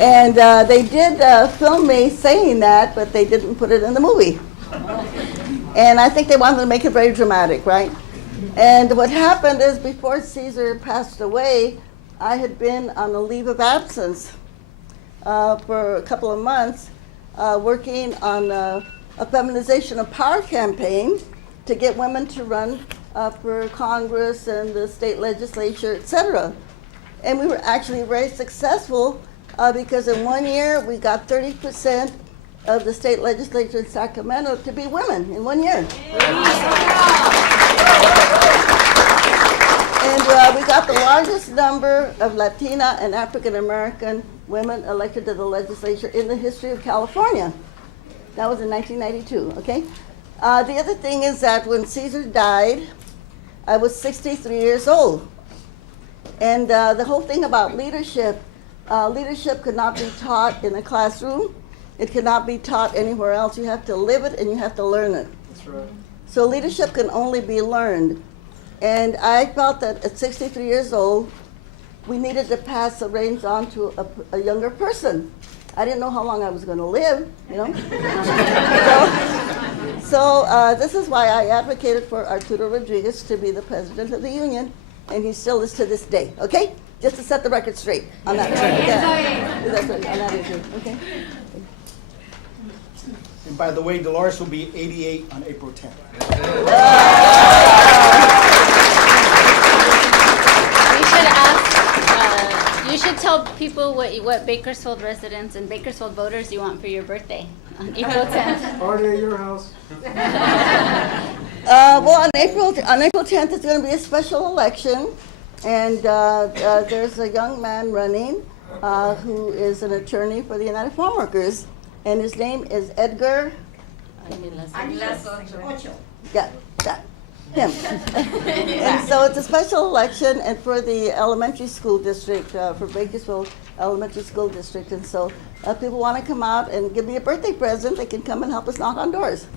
And they did film me saying that, but they didn't put it in the movie. And I think they wanted to make it very dramatic, right? And what happened is before Caesar passed away, I had been on a leave of absence for a couple of months working on a feminization of power campaign to get women to run for Congress and the state legislature, etc. And we were actually very successful because in 1 year we got 30% of the state legislature in Sacramento to be women in 1 year. And we got the largest number of Latina and African American women elected to the legislature in the history of California. That was in 1992, okay? The other thing is that when Caesar died, I was 63 years old. And the whole thing about leadership, leadership could not be taught in a classroom. It cannot be taught anywhere else. You have to live it and you have to learn it. That's right. So leadership can only be learned. And I felt that at 63 years old, we needed to pass the reins on to a younger person. I didn't know how long I was going to live, you know. So this is why I advocated for Arturo Rodriguez to be the president of the union, and he still is to this day, okay? Just to set the record straight on that. Okay. And by the way, Dolores will be 88 on April 10th. You should tell people what Bakersfield residents and Bakersfield voters you want for your birthday on April 10th. Party at your house. Well, on April 10th, it's going to be a special election, and there's a young man running who is an attorney for the United Farm Workers, and his name is Edgar. Yeah, that. Him. And so it's a special election, and for the elementary school district, for Bakersfield Elementary School District. And so people want to come out and give me a birthday present, they can come and help us knock on doors,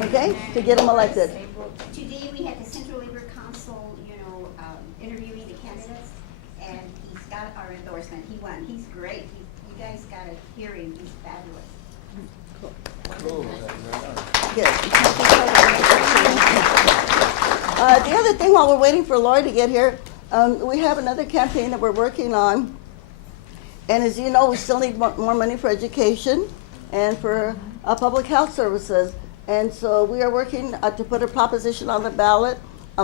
okay, to get them elected. Today we had the Central Labor Council, interviewing the candidates, and he's got our endorsement. He won. He's great. You guys got to hear him. He's fabulous. Cool. Good. The other thing, while we're waiting for Lori to get here, we have another campaign that we're working on. And as you know, we still need more money for education and for public health services. And so we are working to put a proposition on the ballot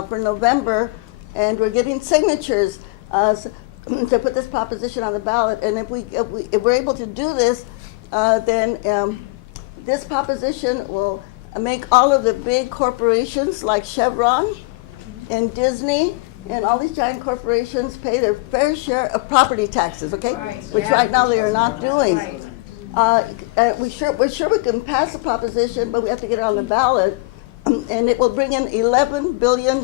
for November, and we're getting signatures to put this proposition on the ballot. And if we're able to do this, then this proposition will make all of the big corporations like Chevron and Disney and all these giant corporations pay their fair share of property taxes, okay? Right. Which right now they are not doing. Right. We're sure we can pass the proposition, but we have to get it on the ballot. And it will bring in $11 billion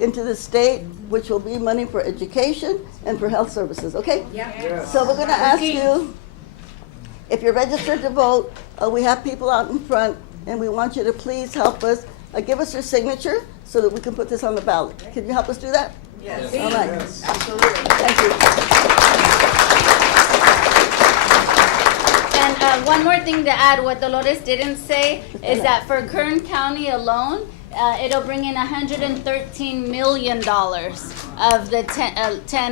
into the state, which will be money for education and for health services, okay? Yeah. Yes. So we're going to ask you, if you're registered to vote, we have people out in front, and we want you to please help us. Give us your signature so that we can put this on the ballot. Can you help us do that? Yes. All right. Yes. Absolutely. Thank you. And one more thing to add, what Dolores didn't say is that for Kern County alone, it'll bring in $113 million of the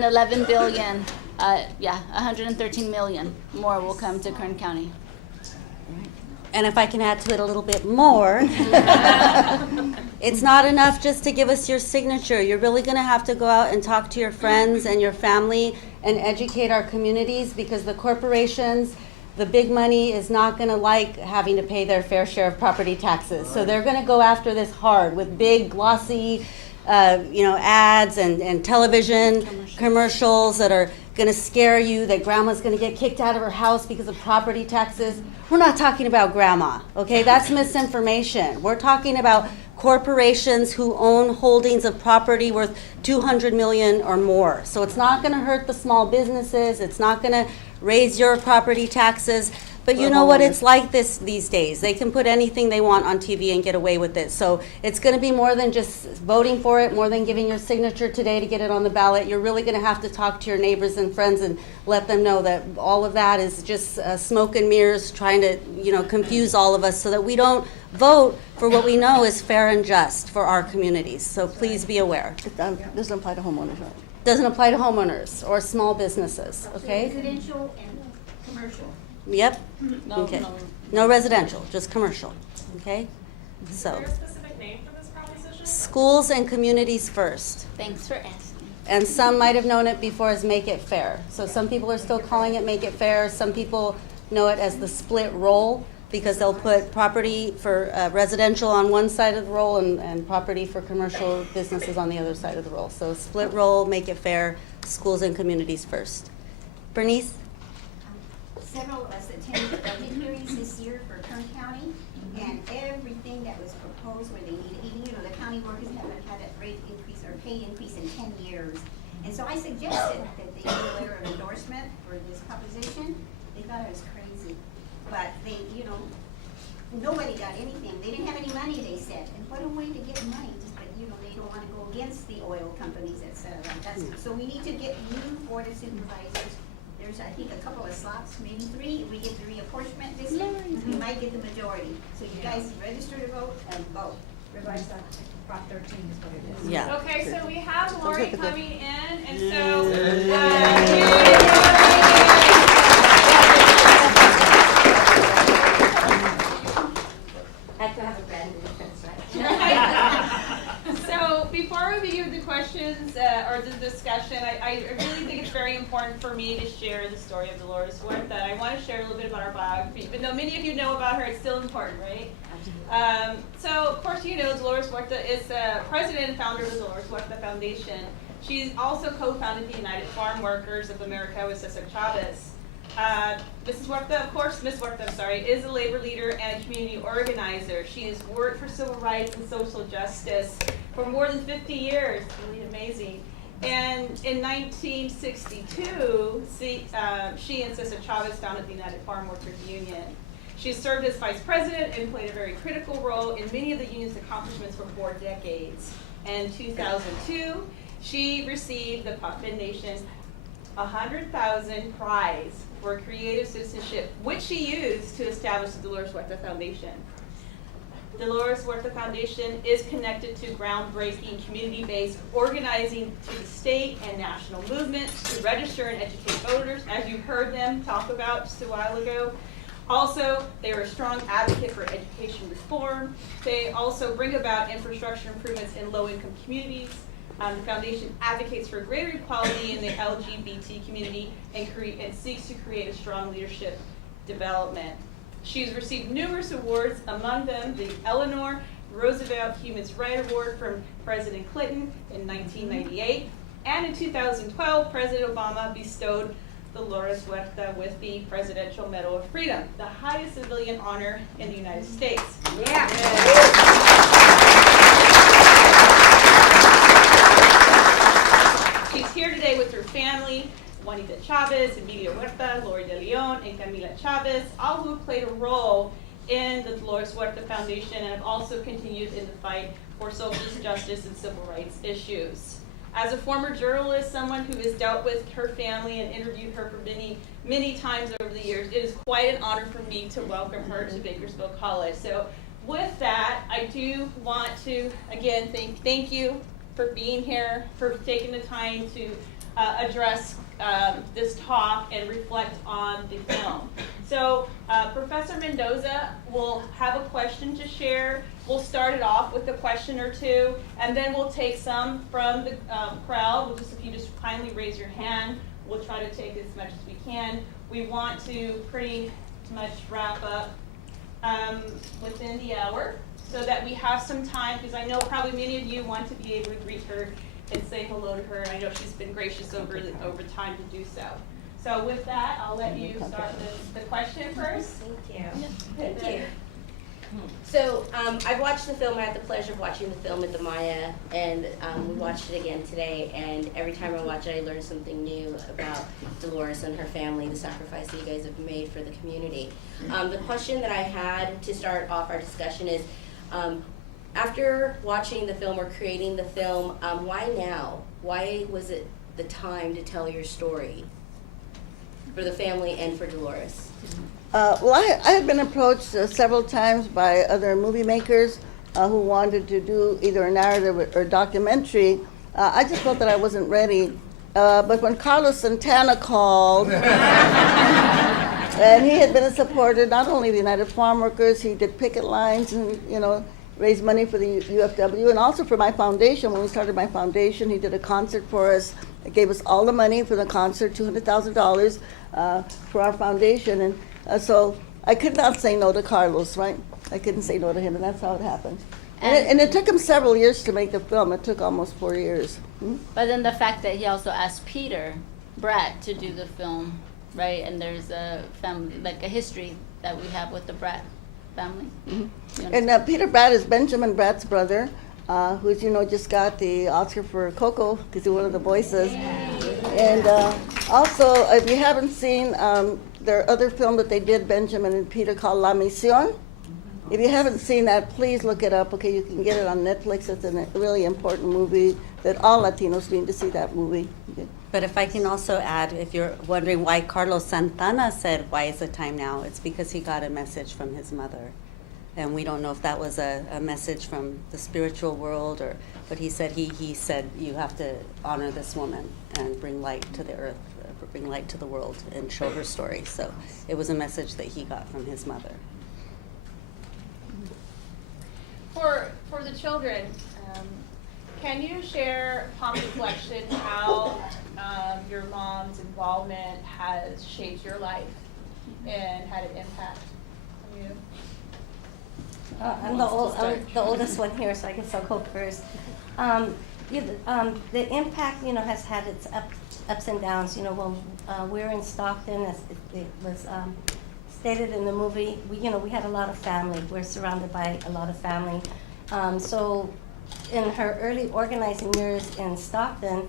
11 billion. 113 million more will come to Kern County. And if I can add to it a little bit more, it's not enough just to give us your signature. You're really going to have to go out and talk to your friends and your family and educate our communities, because the corporations, the big money, is not going to like having to pay their fair share of property taxes. So they're going to go after this hard with big, glossy, ads and television commercials that are going to scare you that grandma's going to get kicked out of her house because of property taxes. We're not talking about grandma, okay? That's misinformation. We're talking about corporations who own holdings of property worth $200 million or more. So it's not going to hurt the small businesses. It's not going to raise your property taxes. But you know what it's like these days. They can put anything they want on TV and get away with it. So it's going to be more than just voting for it, more than giving your signature today to get it on the ballot. You're really going to have to talk to your neighbors and friends and let them know that all of that is just smoke and mirrors trying to, confuse all of us so that we don't vote for what we know is fair and just for our communities. So please be aware. It doesn't apply to homeowners, right? Doesn't apply to homeowners or small businesses, okay? Residential and commercial. Yep. Okay. No residential, just commercial, okay? Is So, there a specific name for this proposition? schools and communities first. Thanks for asking. And some might have known it before as Make It Fair. So some people are still calling it Make It Fair. Some people know it as the split roll because they'll put property for residential on one side of the roll and property for commercial businesses on the other side of the roll. So split roll, Make It Fair, schools and communities first. Bernice? Several of us attended the budget hearings this year for Kern County, and everything that was proposed where they needed, even, the county workers haven't had a rate increase or pay increase in 10 years. And so I suggested that they do a letter of endorsement for this proposition. They thought I was crazy, but they, nobody got anything. They didn't have any money, they said. And what a way to get money, just, but, they don't want to go against the oil companies, et cetera. So we need to get new board of supervisors. There's, I think, a couple of slots, maybe 3. If we get the reapportionment this year, we might get the majority. So you guys register to vote and vote. Revised on Prop 13 is what it is. Yeah. Okay, so we have Lori coming in, and so, Have to have a brand new defense, right? so before we begin with the questions or the discussion, I really think it's very important for me to share the story of Dolores Huerta. I want to share a little bit about our biography. Even though many of you know about her, it's still important, right? So, of course, Dolores Huerta is president and founder of the Dolores Huerta Foundation. She's also co-founded the United Farm Workers of America with Cesar Chavez. Mrs. Huerta, of course, Ms. Huerta, is a labor leader and a community organizer. She has worked for civil rights and social justice for more than 50 years. Really amazing. And in 1962, she and Cesar Chavez founded the United Farm Workers Union. She served as vice president and played a very critical role in many of the union's accomplishments for 4 decades. And in 2002, she received the Puffin Nation's 100,000 prize for creative citizenship, which she used to establish the Dolores Huerta Foundation. Dolores Huerta Foundation is connected to groundbreaking community-based organizing to the state and national movements to register and educate voters, as you heard them talk about just a while ago. Also, they are a strong advocate for education reform. They also bring about infrastructure improvements in low-income communities. The foundation advocates for greater equality in the LGBT community and seeks to create a strong leadership development. She's received numerous awards, among them the Eleanor Roosevelt Human Rights Award from President Clinton in 1998. And in 2012, President Obama bestowed Dolores Huerta with the Presidential Medal of Freedom, the highest civilian honor in the United States. Yeah. She's here today with her family, Juanita Chavez, Emilio Huerta, Lori De Leon, and Camila Chavez, all who have played a role in the Dolores Huerta Foundation and have also continued in the fight for social justice and civil rights issues. As a former journalist, someone who has dealt with her family and interviewed her for many, many times over the years, it is quite an honor for me to welcome her to Bakersfield College. So with that, I do want to, again, thank you for being here, for taking the time to address this talk and reflect on the film. So Professor Mendoza will have a question to share. We'll start it off with a question or two, and then we'll take some from the crowd. If you just kindly raise your hand, we'll try to take as much as we can. We want to pretty much wrap up within the hour so that we have some time, because I know probably many of you want to be able to greet her and say hello to her, and I know she's been gracious over time to do so. So with that, I'll let you start the question first. Thank you. Thank you. So I watched the film. I had the pleasure of watching the film at the Maya, and we watched it again today. And every time I watch it, I learn something new about Dolores and her family, the sacrifice that you guys have made for the community. The question that I had to start off our discussion is, after watching the film or creating the film, why now? Why was it the time to tell your story for the family and for Dolores? Well, I had been approached several times by other movie makers who wanted to do either a narrative or documentary. I just felt that I wasn't ready. But when Carlos Santana called, and he had been a supporter not only of the United Farm Workers, he did picket lines and, raised money for the UFW and also for my foundation. When we started my foundation, he did a concert for us. He gave us all the money for the concert, $200,000 for our foundation. And so I could not say no to Carlos, right? I couldn't say no to him, and that's how it happened. And it took him several years to make the film. It took almost 4 years. But then the fact that he also asked Peter Bratt to do the film, right? And there's a family, like a history that we have with the Bratt family. And Peter Bratt is Benjamin Bratt's brother, who's, just got the Oscar for Coco, because he's one of the voices. And also, if you haven't seen their other film that they did, Benjamin and Peter, called La Misión. If you haven't seen that, please look it up. Okay, you can get it on Netflix. It's a really important movie that all Latinos need to see that movie. Okay. But if I can also add, if you're wondering why Carlos Santana said, why is the time now? It's because he got a message from his mother. And we don't know if that was a message from the spiritual world, but he said you have to honor this woman and bring light to the earth, bring light to the world and show her story. So it was a message that he got from his mother. For the children, can you share upon reflection how your mom's involvement has shaped your life and had an impact on you? I'm the oldest one here, so I guess I'll go first. The impact, has had its ups and downs. When we were in Stockton, as it was stated in the movie, we had a lot of family. We're surrounded by a lot of family. So in her early organizing years in Stockton,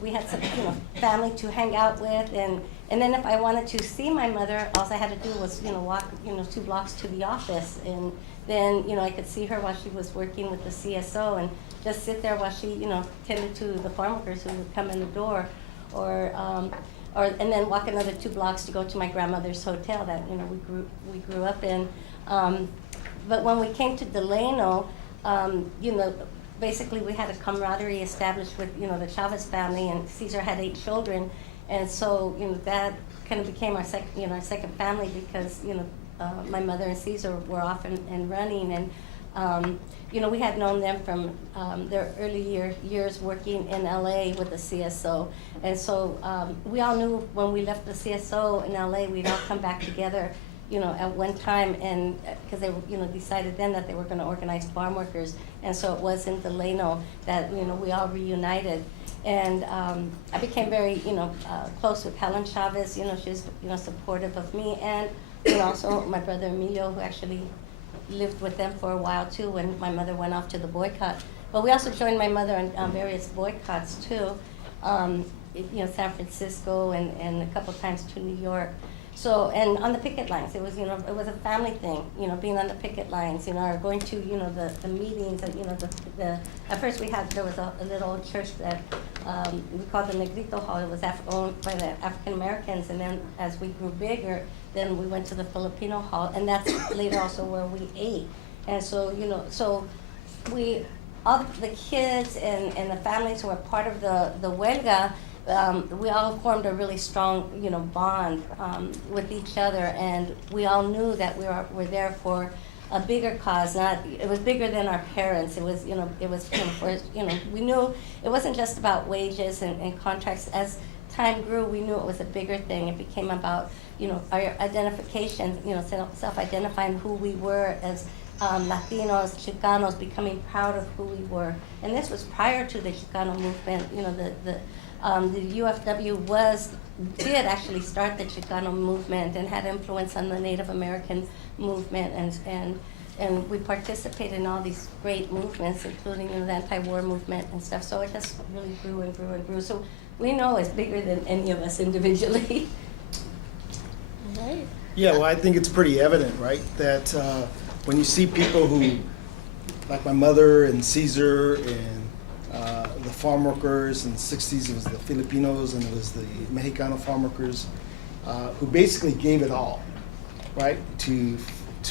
we had some, family to hang out with, and then if I wanted to see my mother, all I had to do was, walk, 2 blocks to the office, and then, I could see her while she was working with the CSO, and just sit there while she, tended to the farm workers who would come in the door, and then walk another 2 blocks to go to my grandmother's hotel that, we grew up in. But when we came to Delano, basically we had a camaraderie established with, the Chavez family, and Cesar had 8 children. And so, that kind of became our second family, because, my mother and Cesar were off and running. And, we had known them from their early years working in LA with the CSO. And so we all knew when we left the CSO in LA, we'd all come back together, at one time, and because they, decided then that they were going to organize farm workers. And so it was in Delano that, we all reunited. And I became very, close with Helen Chavez. She was, supportive of me, and also my brother Emilio, who actually lived with them for a while too when my mother went off to the boycott. But we also joined my mother on various boycotts too, San Francisco and a couple times to New York. So, and on the picket lines, it was, it was a family thing, being on the picket lines, or going to, the meetings, and, at first there was a little old church that we called the Negrito Hall. It was owned by the African Americans, and then as we grew bigger, then we went to the Filipino Hall, and that's later also where we ate. And so, so all the kids and the families who were part of the huelga, we all formed a really strong, bond with each other, and we all knew that we were there for a bigger cause. It was bigger than our parents. It was, for, we knew it wasn't just about wages and contracts. As time grew, we knew it was a bigger thing. It became about, our identification, self-identifying who we were as Latinos, Chicanos, becoming proud of who we were. And this was prior to the Chicano movement. The UFW was did actually start the Chicano movement and had influence on the Native American movement, and we participated in all these great movements, including the anti-war movement and stuff. So it just really grew and grew and grew. So we know it's bigger than any of us individually. Right. Yeah, well, I think it's pretty evident, right, that when you see people who, like my mother and Caesar and the farm workers in the 60s, it was the Filipinos and it was the Mexicano farm workers who basically gave it all, right, to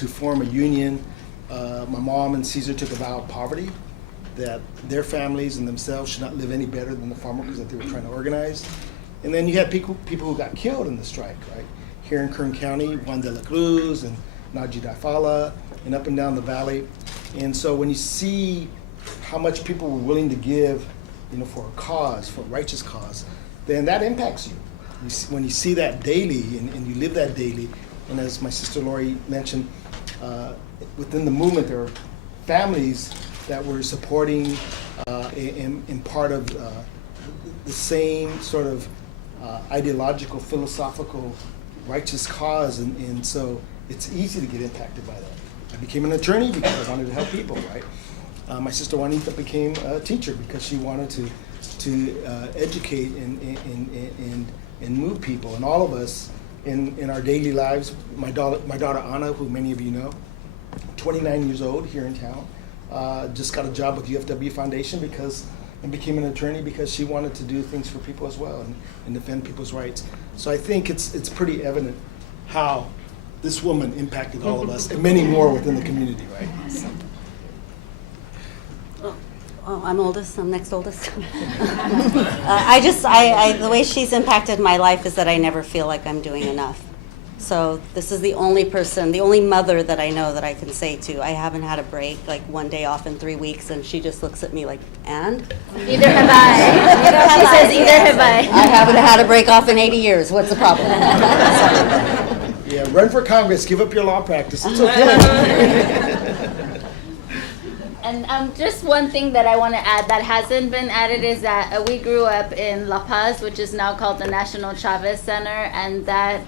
form a union. My mom and Caesar took a vow of poverty, that their families and themselves should not live any better than the farm workers that they were trying to organize. And then you had people who got killed in the strike, right? Here in Kern County, Juan de la Cruz and Naji Daifala, and up and down the valley. And so when you see how much people were willing to give, for a cause, for a righteous cause, then that impacts you. When you see that daily and you live that daily, and as my sister Lori mentioned, within the movement there are families that were supporting and part of the same sort of ideological, philosophical, righteous cause, and so it's easy to get impacted by that. I became an attorney because I wanted to help people, right? My sister Juanita became a teacher because she wanted to educate and move people, and all of us in our daily lives. My daughter Anna, who many of you know, 29 years old here in town, just got a job with UFW Foundation and became an attorney because she wanted to do things for people as well and defend people's rights. So I think it's pretty evident how this woman impacted all of us and many more within the community, right? Oh, I'm oldest. I'm next oldest. The way she's impacted my life is that I never feel like I'm doing enough. So this is the only person, the only mother that I know that I can say to, I haven't had a break, like one day off in 3 weeks, and she just looks at me like, and? Either have I. She says, either have I. I haven't had a break off in 80 years. What's the problem? Yeah, run for Congress, give up your law practice. It's okay. And just one thing that I want to add that hasn't been added is that we grew up in La Paz, which is now called the National Chavez Center, and that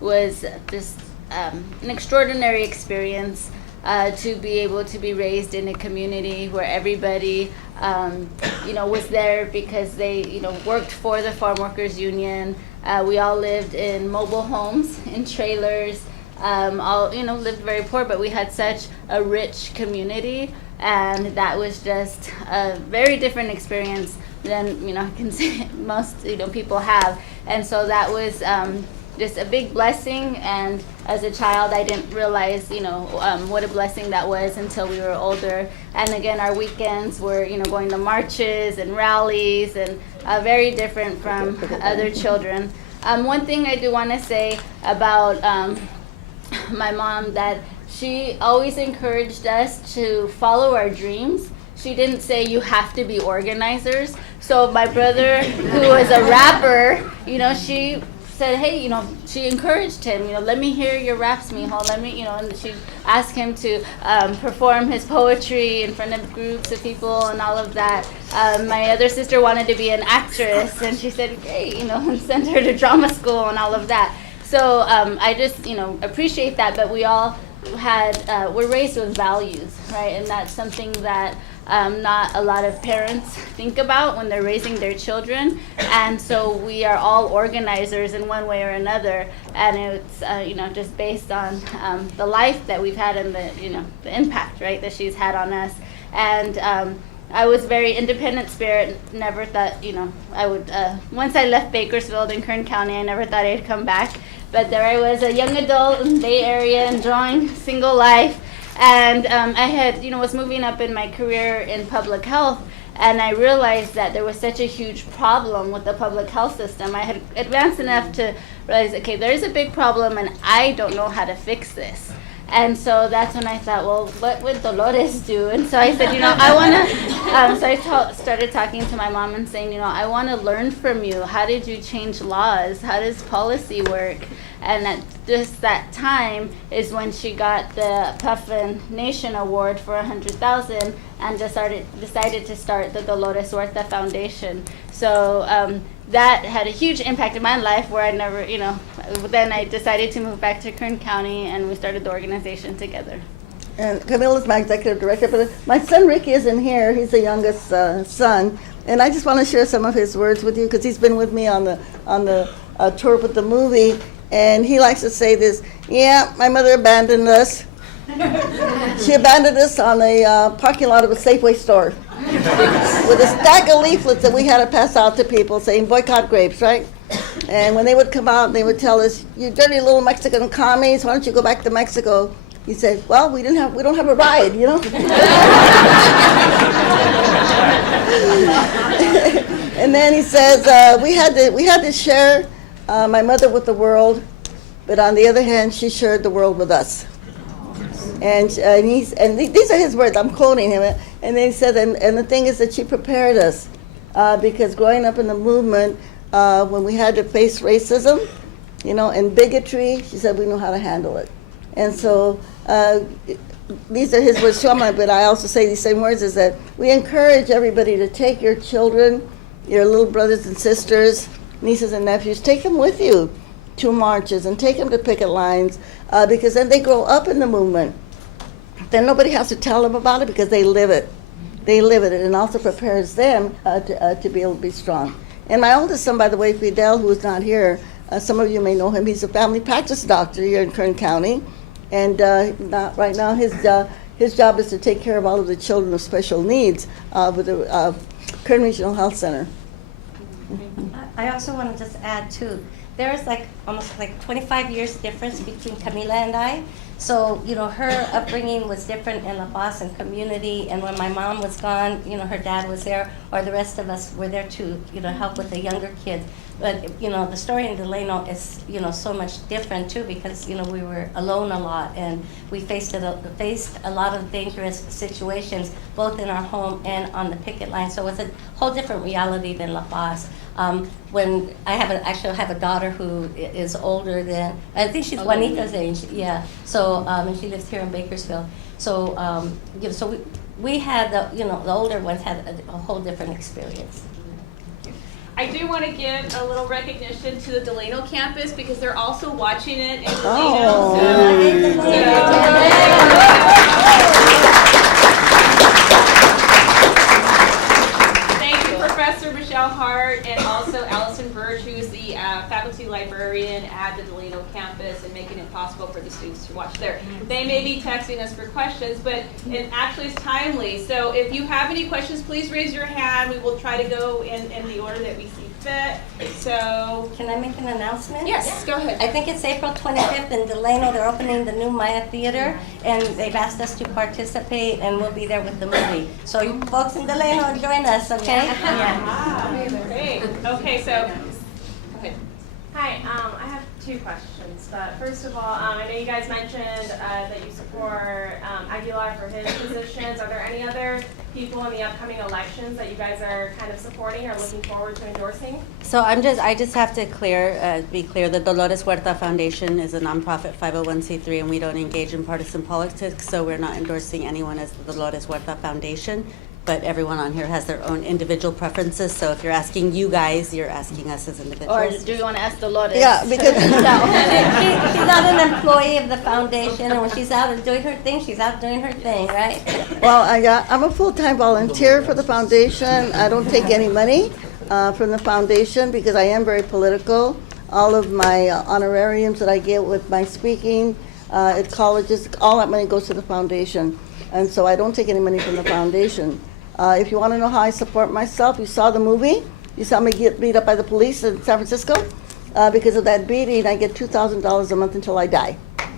was just an extraordinary experience to be able to be raised in a community where everybody, was there because they, worked for the Farm Workers Union. We all lived in mobile homes, in trailers, all, lived very poor, but we had such a rich community. And that was just a very different experience than, I can say most, people have. And so that was just a big blessing. And as a child, I didn't realize, what a blessing that was until we were older. And again, our weekends were, going to marches and rallies and very different from other children. One thing I do want to say about my mom, that she always encouraged us to follow our dreams. She didn't say you have to be organizers. So my brother, who was a rapper, she said, hey, she encouraged him, let me hear your raps, mijo, let me, and she asked him to perform his poetry in front of groups of people and all of that. My other sister wanted to be an actress, and she said, great, and sent her to drama school and all of that. So I just, appreciate that, but we all we're raised with values, right? And that's something that not a lot of parents think about when they're raising their children. And so we are all organizers in one way or another. And it's, just based on the life that we've had and the impact, right, that she's had on us. And I was very independent spirit, never thought, I would, once I left Bakersfield in Kern County, I never thought I'd come back. But there I was, a young adult in the Bay Area, enjoying single life. And I had, was moving up in my career in public health, and I realized that there was such a huge problem with the public health system. I had advanced enough to realize, okay, there is a big problem, and I don't know how to fix this. And so that's when I thought, well, what would Dolores do? And so I said, I want to, so I started talking to my mom and saying, I want to learn from you. How did you change laws? How does policy work? And at just that time is when she got the Puffin Nation Award for $100,000 and decided to start the Dolores Huerta Foundation. So that had a huge impact in my life where I never, then I decided to move back to Kern County and we started the organization together. And Camilla's my executive director, but my son Ricky isn't here. He's the youngest son, and I just want to share some of his words with you because he's been with me on the tour with the movie, and he likes to say this. Yeah, my mother abandoned us. She abandoned us on the parking lot of a Safeway store with a stack of leaflets that we had to pass out to people saying boycott grapes, right? And when they would come out, they would tell us, "You dirty little Mexican commies, why don't you go back to Mexico?" He said, "Well, we don't have a ride, you know." And then he says, "We had to share my mother with the world, but on the other hand, she shared the world with us." And these are his words. I'm quoting him. And then he said, and the thing is that she prepared us because growing up in the movement, when we had to face racism, and bigotry, she said we know how to handle it. And so these are his words too, but I also say these same words, is that we encourage everybody to take your children, your little brothers and sisters, nieces and nephews, take them with you to marches and take them to picket lines because then they grow up in the movement. Then nobody has to tell them about it because they live it. They live it, and it also prepares them to be able to be strong. And my oldest son, by the way, Fidel, who is not here, some of you may know him. He's a family practice doctor here in Kern County. And right now, his job is to take care of all of the children with special needs with the Kern Regional Health Center. I also want to just add too, there's almost 25 years difference between Camila and I. So, her upbringing was different in La Paz and community, and when my mom was gone, her dad was there, or the rest of us were there to, help with the younger kids. But, the story in Delano is, so much different too because, we were alone a lot and we faced a lot of dangerous situations, both in our home and on the picket line. So it's a whole different reality than La Paz. When I have a daughter who is older than, I think she's Juanita's age, yeah. So, and she lives here in Bakersfield. So, so we had the older ones had a whole different experience. I do want to give a little recognition to the Delano campus because they're also watching it in Delano. Oh. Thank you, Professor Michelle Hart, and also Allison Birch, who is the faculty librarian at the Delano campus and making it possible for the students to watch there. They may be texting us for questions, but it actually is timely. So if you have any questions, please raise your hand. We will try to go in the order that we see fit. So, can I make an announcement? Yes, go ahead. I think it's April 25th in Delano. They're opening the new Maya Theater, and they've asked us to participate, and we'll be there with the movie. So you folks in Delano, join us, okay? Yeah. Great. Okay, so, okay. Hi, I have two questions. But first of all, I know you guys mentioned that you support Aguilar for his positions. Are there any other people in the upcoming elections that you guys are kind of supporting or looking forward to endorsing? So I just have to be clear, the Dolores Huerta Foundation is a nonprofit 501c3 and we don't engage in partisan politics, so we're not endorsing anyone as the Dolores Huerta Foundation. But everyone on here has their own individual preferences, so if you're asking you guys, you're asking us as Or individuals. do you want to ask Dolores? Yeah, because She's not an employee of the foundation, and when she's out and doing her thing, she's out doing her thing, right? well, I'm a full-time volunteer for the foundation. I don't take any money from the foundation because I am very political. All of my honorariums that I get with my speaking at colleges, all that money goes to the foundation. And so I don't take any money from the foundation. If you want to know how I support myself, you saw the movie. You saw me get beat up by the police in San Francisco. Because of that beating, I get $2,000 a month until I die.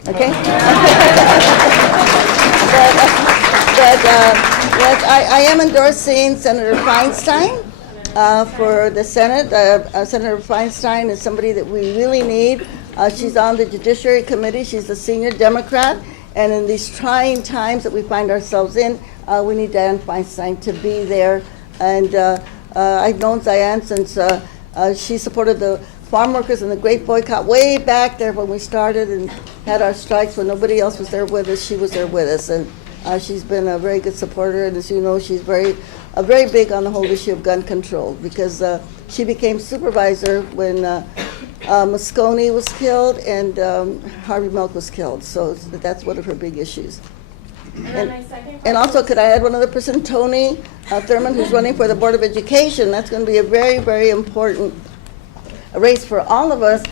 Okay? but I am endorsing Senator Feinstein for the Senate. Senator Feinstein is somebody that we really need. She's on the Judiciary Committee. She's a senior Democrat. And in these trying times that we find ourselves in, we need Dianne Feinstein to be there. And I've known Dianne since she supported the farm workers in the Great Boycott way back there when we started and had our strikes when nobody else was there with us. She was there with us. And She's been a very good supporter, and as you know, she's very big on the whole issue of gun control, because she became supervisor when Moscone was killed and Harvey Milk was killed. So that's one of her big issues. And then my second question. And also, could I add one other person, Tony Thurman, who's running for the Board of Education. That's going to be a very, very important race for all of us,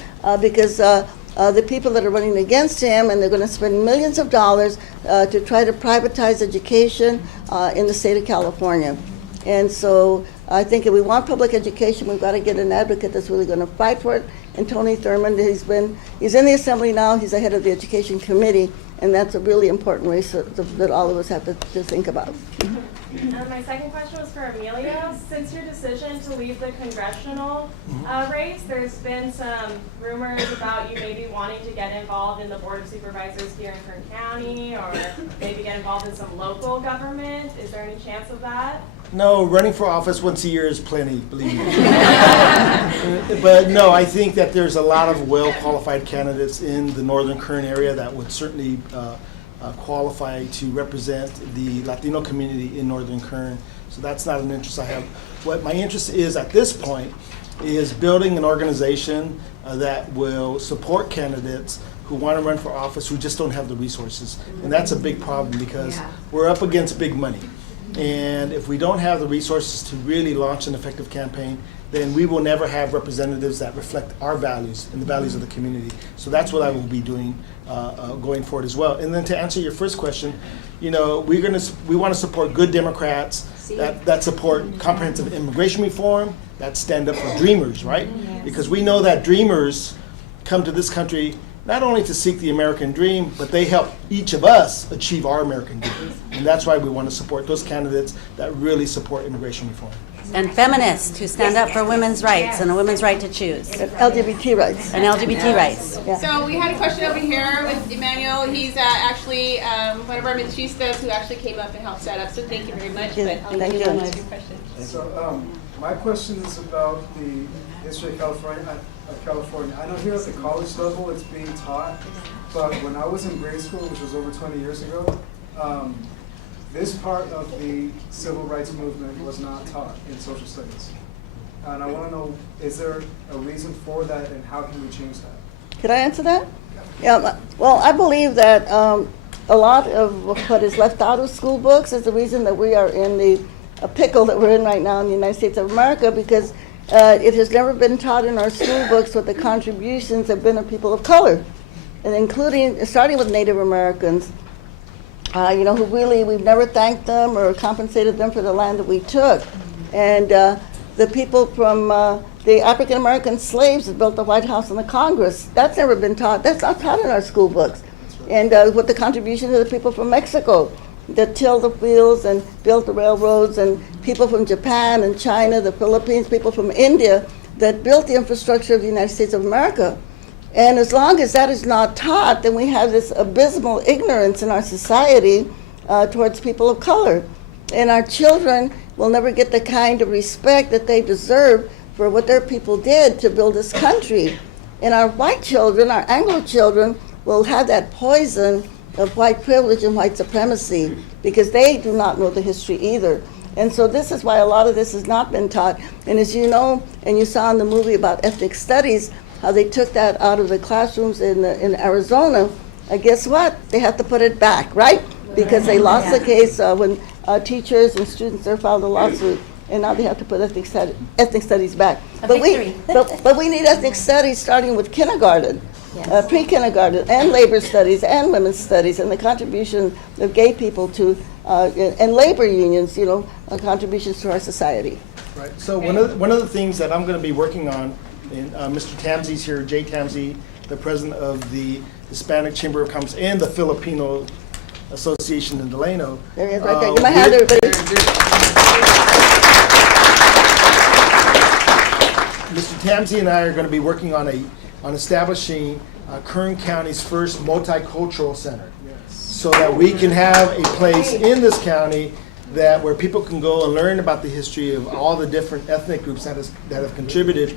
because the people that are running against him, and they're going to spend millions of dollars to try to privatize education in the state of California. And so I think if we want public education, we've got to get an advocate that's really going to fight for it. And Tony Thurman, he's in the Assembly now. He's the head of the Education Committee, and that's a really important race that all of us have to think about. My second question was for Emilio. Since your decision to leave the congressional race, there's been some rumors about you maybe wanting to get involved in the Board of Supervisors here in Kern County, or maybe get involved in some local government. Is there any chance of that? No, running for office once a year is plenty, believe me. But no, I think that there's a lot of well-qualified candidates in the Northern Kern area that would certainly qualify to represent the Latino community in Northern Kern. So that's not an interest I have. What my interest is at this point is building an organization that will support candidates who want to run for office who just don't have the resources. And that's a big problem, because we're up against big money. And if we don't have the resources to really launch an effective campaign, then we will never have representatives that reflect our values and the values of the community. So that's what I will be doing going forward as well. And then to answer your first question, we want to support good Democrats that support comprehensive immigration reform, that stand up for dreamers, right? Because we know that dreamers come to this country not only to seek the American dream, but they help each of us achieve our American dream. And that's why we want to support those candidates that really support immigration reform. And feminists who stand up for women's rights and a women's right to choose. LGBT rights. And LGBT rights. Yeah. So we had a question over here with Emmanuel. He's actually one of our machistas who actually came up and helped set up. So thank you very much. Yeah, But I'll thank let you. you answer your question. So my question is about the history of California. I know here at the college level it's being taught, but when I was in grade school, which was over 20 years ago, this part of the civil rights movement was not taught in social studies. And I want to know, is there a reason for that, and how can we change that? Could I answer that? Yeah, well, I believe that a lot of what is left out of school books is the reason that we are in the pickle that we're in right now in the United States of America, because it has never been taught in our school books what the contributions have been of people of color, and starting with Native Americans, who really, we've never thanked them or compensated them for the land that we took. And the people from the African American slaves that built the White House and the Congress, that's never been taught. That's not taught in our school books. And what the contributions of the people from Mexico that tilled the fields and built the railroads, and people from Japan and China, the Philippines, people from India that built the infrastructure of the United States of America. And as long as that is not taught, then we have this abysmal ignorance in our society towards people of color. And our children will never get the kind of respect that they deserve for what their people did to build this country. And our white children, our Anglo children, will have that poison of white privilege and white supremacy, because they do not know the history either. And so this is why a lot of this has not been taught. And as you know, and you saw in the movie about ethnic studies, how they took that out of the classrooms in Arizona, guess what? They have to put it back, right? Because they lost the case when teachers and students there filed a lawsuit, and now they have to put ethnic studies back. But we need ethnic studies starting with kindergarten. Pre-kindergarten, and labor studies, and women's studies, and the contribution of gay people to, and labor unions, contributions to our society. Right. So one of the things that I'm going to be working on, and Mr. Tamsey's here, Jay Tamsey, the president of the Hispanic Chamber of Commerce and the Filipino Association in Delano. There he is, right there. Give my hand, everybody. Mr. Tamsey and I are going to be working on establishing Kern County's first multicultural center, so that we can have a place in this county that where people can go and learn about the history of all the different ethnic groups that have contributed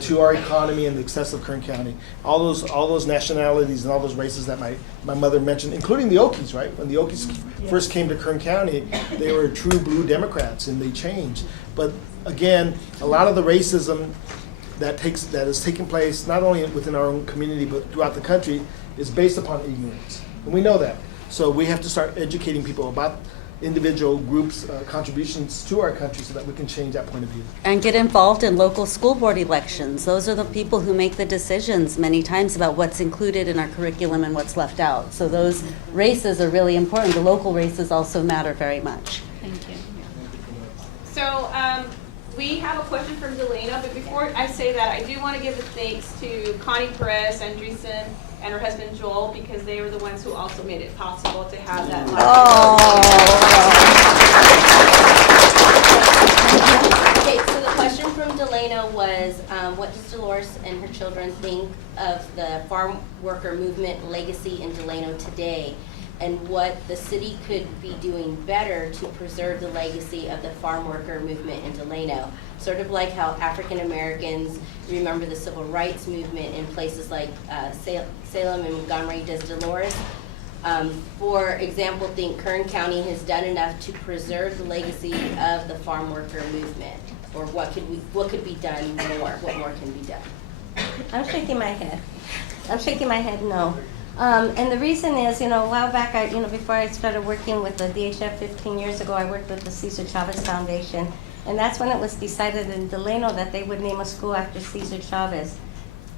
to our economy and the success of Kern County. All those nationalities and all those races that my mother mentioned, including the Okies, right? When the Okies first came to Kern County, they were true blue Democrats, and they changed. But again, a lot of the racism that is taking place not only within our own community but throughout the country is based upon ignorance, and we know that. So we have to start educating people about individual groups' contributions to our country so that we can change that point of view. And get involved in local school board elections. Those are the people who make the decisions many times about what's included in our curriculum and what's left out. So those races are really important. The local races also matter very much. Thank you. So we have a question from Delano, but before I say that, I do want to give a thanks to Connie Perez Andreessen and her husband Joel, because they were the ones who also made it possible to have that live. Okay, so the question from Delano was, what does Dolores and her children think of the farm worker movement legacy in Delano today, and what the city could be doing better to preserve the legacy of the farm worker movement in Delano? Sort of like how African Americans remember the civil rights movement in places like Salem and Montgomery does Dolores. For example, think Kern County has done enough to preserve the legacy of the farm worker movement, or what could be done more? What more can be done? I'm shaking my head. No. And the reason is, a while back, before I started working with the DHF 15 years ago, I worked with the Cesar Chavez Foundation. And that's when it was decided in Delano that they would name a school after Cesar Chavez.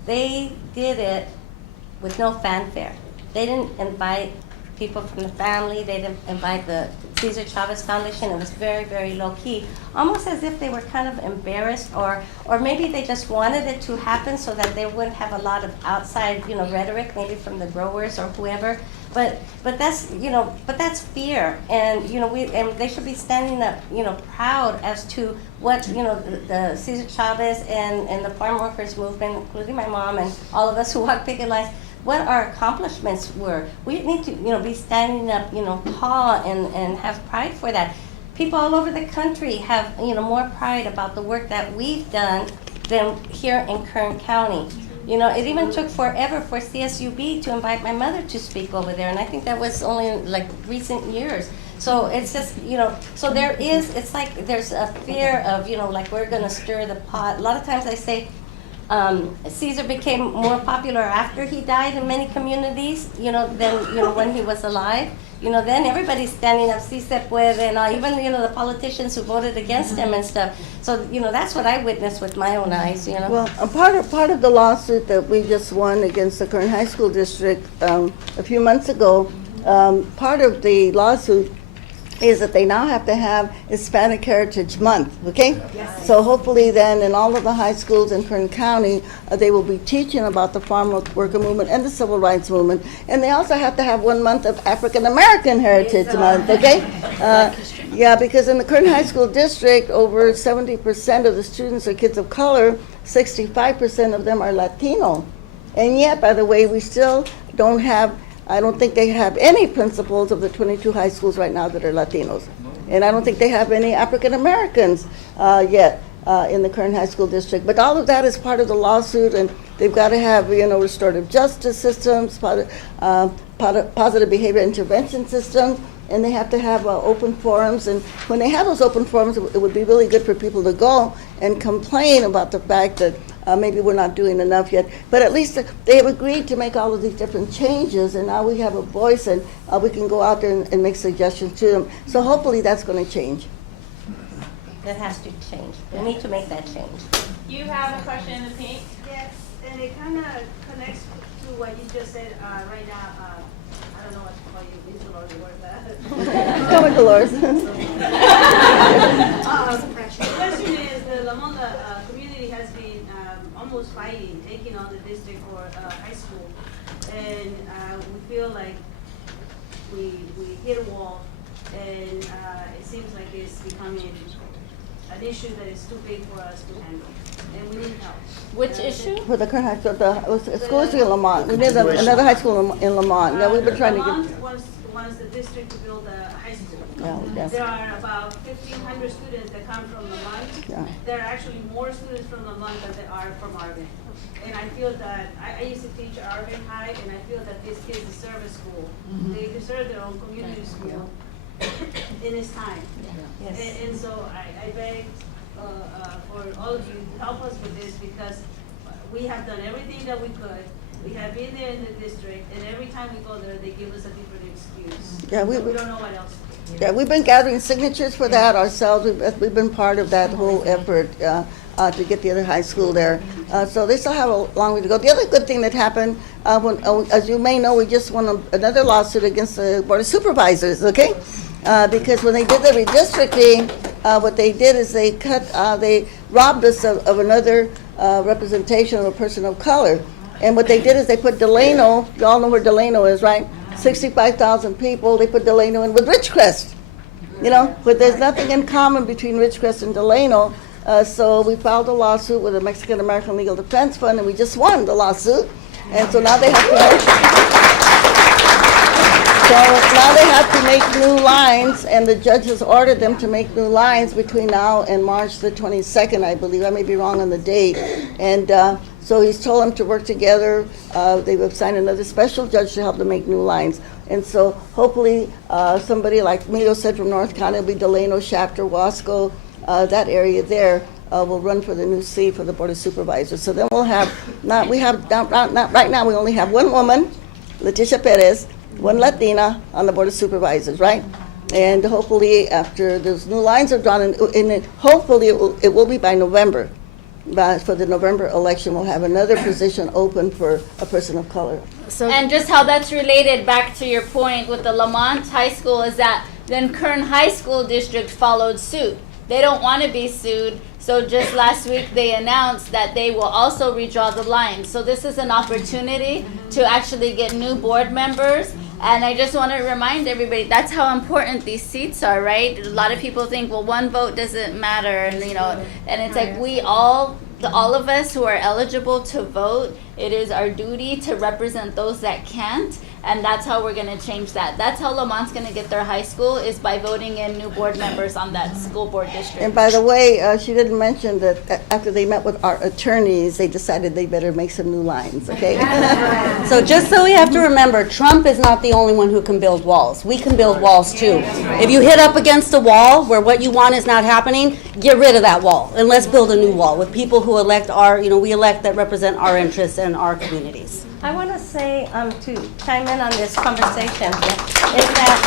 They did it with no fanfare. They didn't invite people from the family. They didn't invite the Cesar Chavez Foundation. It was very, very low key, almost as if they were kind of embarrassed, or maybe they just wanted it to happen so that they wouldn't have a lot of outside, rhetoric, maybe from the growers or whoever. But that's fear, and and they should be standing up, proud as to what the Cesar Chavez and the farm workers movement, including my mom and all of us who walk picket lines, what our accomplishments were. We need to, be standing up, tall and have pride for that. People all over the country have, more pride about the work that we've done than here in Kern County. It even took forever for CSUB to invite my mother to speak over there, and I think that was only in recent years. So it's just, so it's like there's a fear of, like we're gonna stir the pot. A lot of times I say, Cesar became more popular after he died in many communities, than, when he was alive. Then everybody's standing up, si se puede, and even, the politicians who voted against him and stuff. So, that's what I witnessed with my own eyes, Well, a part of the lawsuit that we just won against the Kern High School District a few months ago, part of the lawsuit is that they now have to have Hispanic Heritage Month, okay? Yes. So hopefully then in all of the high schools in Kern County, they will be teaching about the farm worker movement and the civil rights movement. And they also have to have 1 month of African American Heritage Month, okay? Yeah, because in the Kern High School District, over 70% of the students are kids of color, 65% of them are Latino. And yet, by the way, we still don't have, I don't think they have any principals of the 22 high schools right now that are Latinos. And I don't think they have any African Americans yet in the Kern High School District. But all of that is part of the lawsuit, and they've got to have, restorative justice systems, positive behavior intervention systems, and they have to have open forums. And when they have those open forums, it would be really good for people to go and complain about the fact that maybe we're not doing enough yet. But at least they have agreed to make all of these different changes, and now we have a voice, and we can go out there and make suggestions to them. So hopefully that's going to change. That has to change. We need to make that change. You have a question in the pink? Yes, and it kind of connects to what you just said right now. I don't know what to call you, Miss Dolores Huerta. Come on, Dolores. The question is, the La Monda community has been almost fighting, taking on the district for high school. And we feel like we hit a wall, and it seems like it's becoming an issue that is too big for us to handle. And we need help. Which issue? For the Kern High School, the school is in Lamont. We need another high school in Lamont. Yeah, we've been trying to get. Lamont wants the district to build a high school. yes. There are about 1,500 students that come from Lamont. Yeah. There are actually more students from Lamont than there are from Arvin. And I feel that, I used to teach Arvin High, and I feel that these kids deserve a school. They deserve their own community school in its time. Yes. And so I beg for all of you to help us with this, because we have done everything that we could. We have been there in the district, and every time we go there, they give us a different excuse. Yeah, We don't know what else to do. Yeah, we've been gathering signatures for that ourselves. We've been part of that whole effort to get the other high school there. So they still have a long way to go. The other good thing that happened, as you may know, we just won another lawsuit against the Board of Supervisors, okay? Because when they did the redistricting, what they did is they robbed us of another representation of a person of color. And what they did is they put Delano, you all know where Delano is, right? 65,000 people, they put Delano in with Ridgecrest. You know, but there's nothing in common between Ridgecrest and Delano. So we filed a lawsuit with the Mexican American Legal Defense Fund, and we just won the lawsuit. And so now they have to make new lines, and the judge has ordered them to make new lines between now and March the 22nd, I believe. I may be wrong on the date. And so he's told them to work together. They've assigned another special judge to help them make new lines. And so hopefully somebody like Milo said from North County, will be Delano, Shafter, Wasco, that area there will run for the new seat for the Board of Supervisors. So then we'll have, right now we only have one woman, Leticia Perez, one Latina on the Board of Supervisors, right? And hopefully after those new lines are drawn, and hopefully it will be by November. But for the November election, we'll have another position open for a person of color. So, and just how that's related back to your point with the Lamont High School is that then Kern High School District followed suit. They don't want to be sued, so just last week they announced that they will also redraw the lines. So this is an opportunity to actually get new board members. And I just want to remind everybody, that's how important these seats are, right? A lot of people think, well, one vote doesn't matter, and and it's like we all of us who are eligible to vote, it is our duty to represent those that can't, and that's how we're going to change that. That's how Lamont's going to get their high school, is by voting in new board members on that school board district. And by the way, she didn't mention that after they met with our attorneys, they decided they better make some new lines, okay? So just so we have to remember, Trump is not the only one who can build walls. We can build walls too. If you hit up against a wall where what you want is not happening, get rid of that wall and let's build a new wall with people who elect we elect that represent our interests and our communities. I want to say, to chime in on this conversation, is that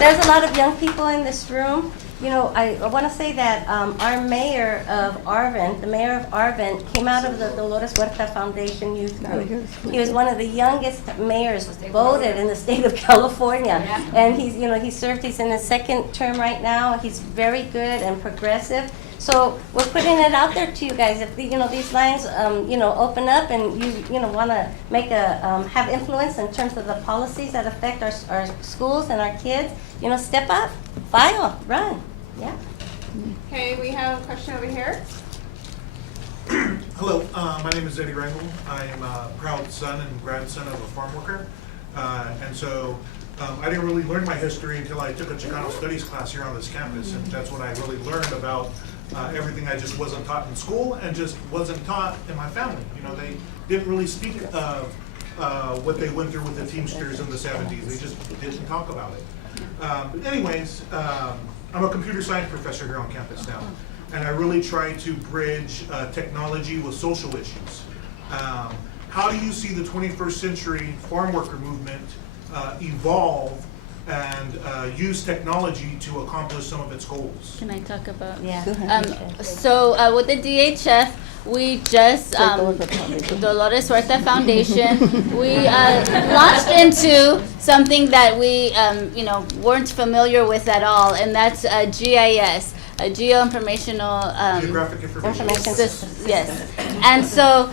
there's a lot of young people in this room. I want to say that our mayor of Arvin, the mayor of Arvin, came out of the Dolores Huerta Foundation Youth Group. He was one of the youngest mayors voted in the state of California, and he's in his second term right now. He's very good and progressive. So we're putting it out there to you guys. If these lines open up and you want to make have influence in terms of the policies that affect our schools and our kids, step up, file, run. Yeah. Okay, we have a question over here. Hello, my name is Eddie Rangel. I am a proud son and grandson of a farm worker. And so I didn't really learn my history until I took a Chicano studies class here on this campus. And that's when I really learned about everything I just wasn't taught in school and just wasn't taught in my family. They didn't really speak of what they went through with the Teamsters in the 70s. They just didn't talk about it. But anyways, I'm a computer science professor here on campus now, and I really try to bridge technology with social issues. How do you see the 21st century farm worker movement evolve and use technology to accomplish some of its goals? Can I talk about? Yeah. So with the DHF, we just Dolores Huerta Foundation. We launched into something that we weren't familiar with at all, and that's GIS, a geoinformational Geographic information system. Yes, and so.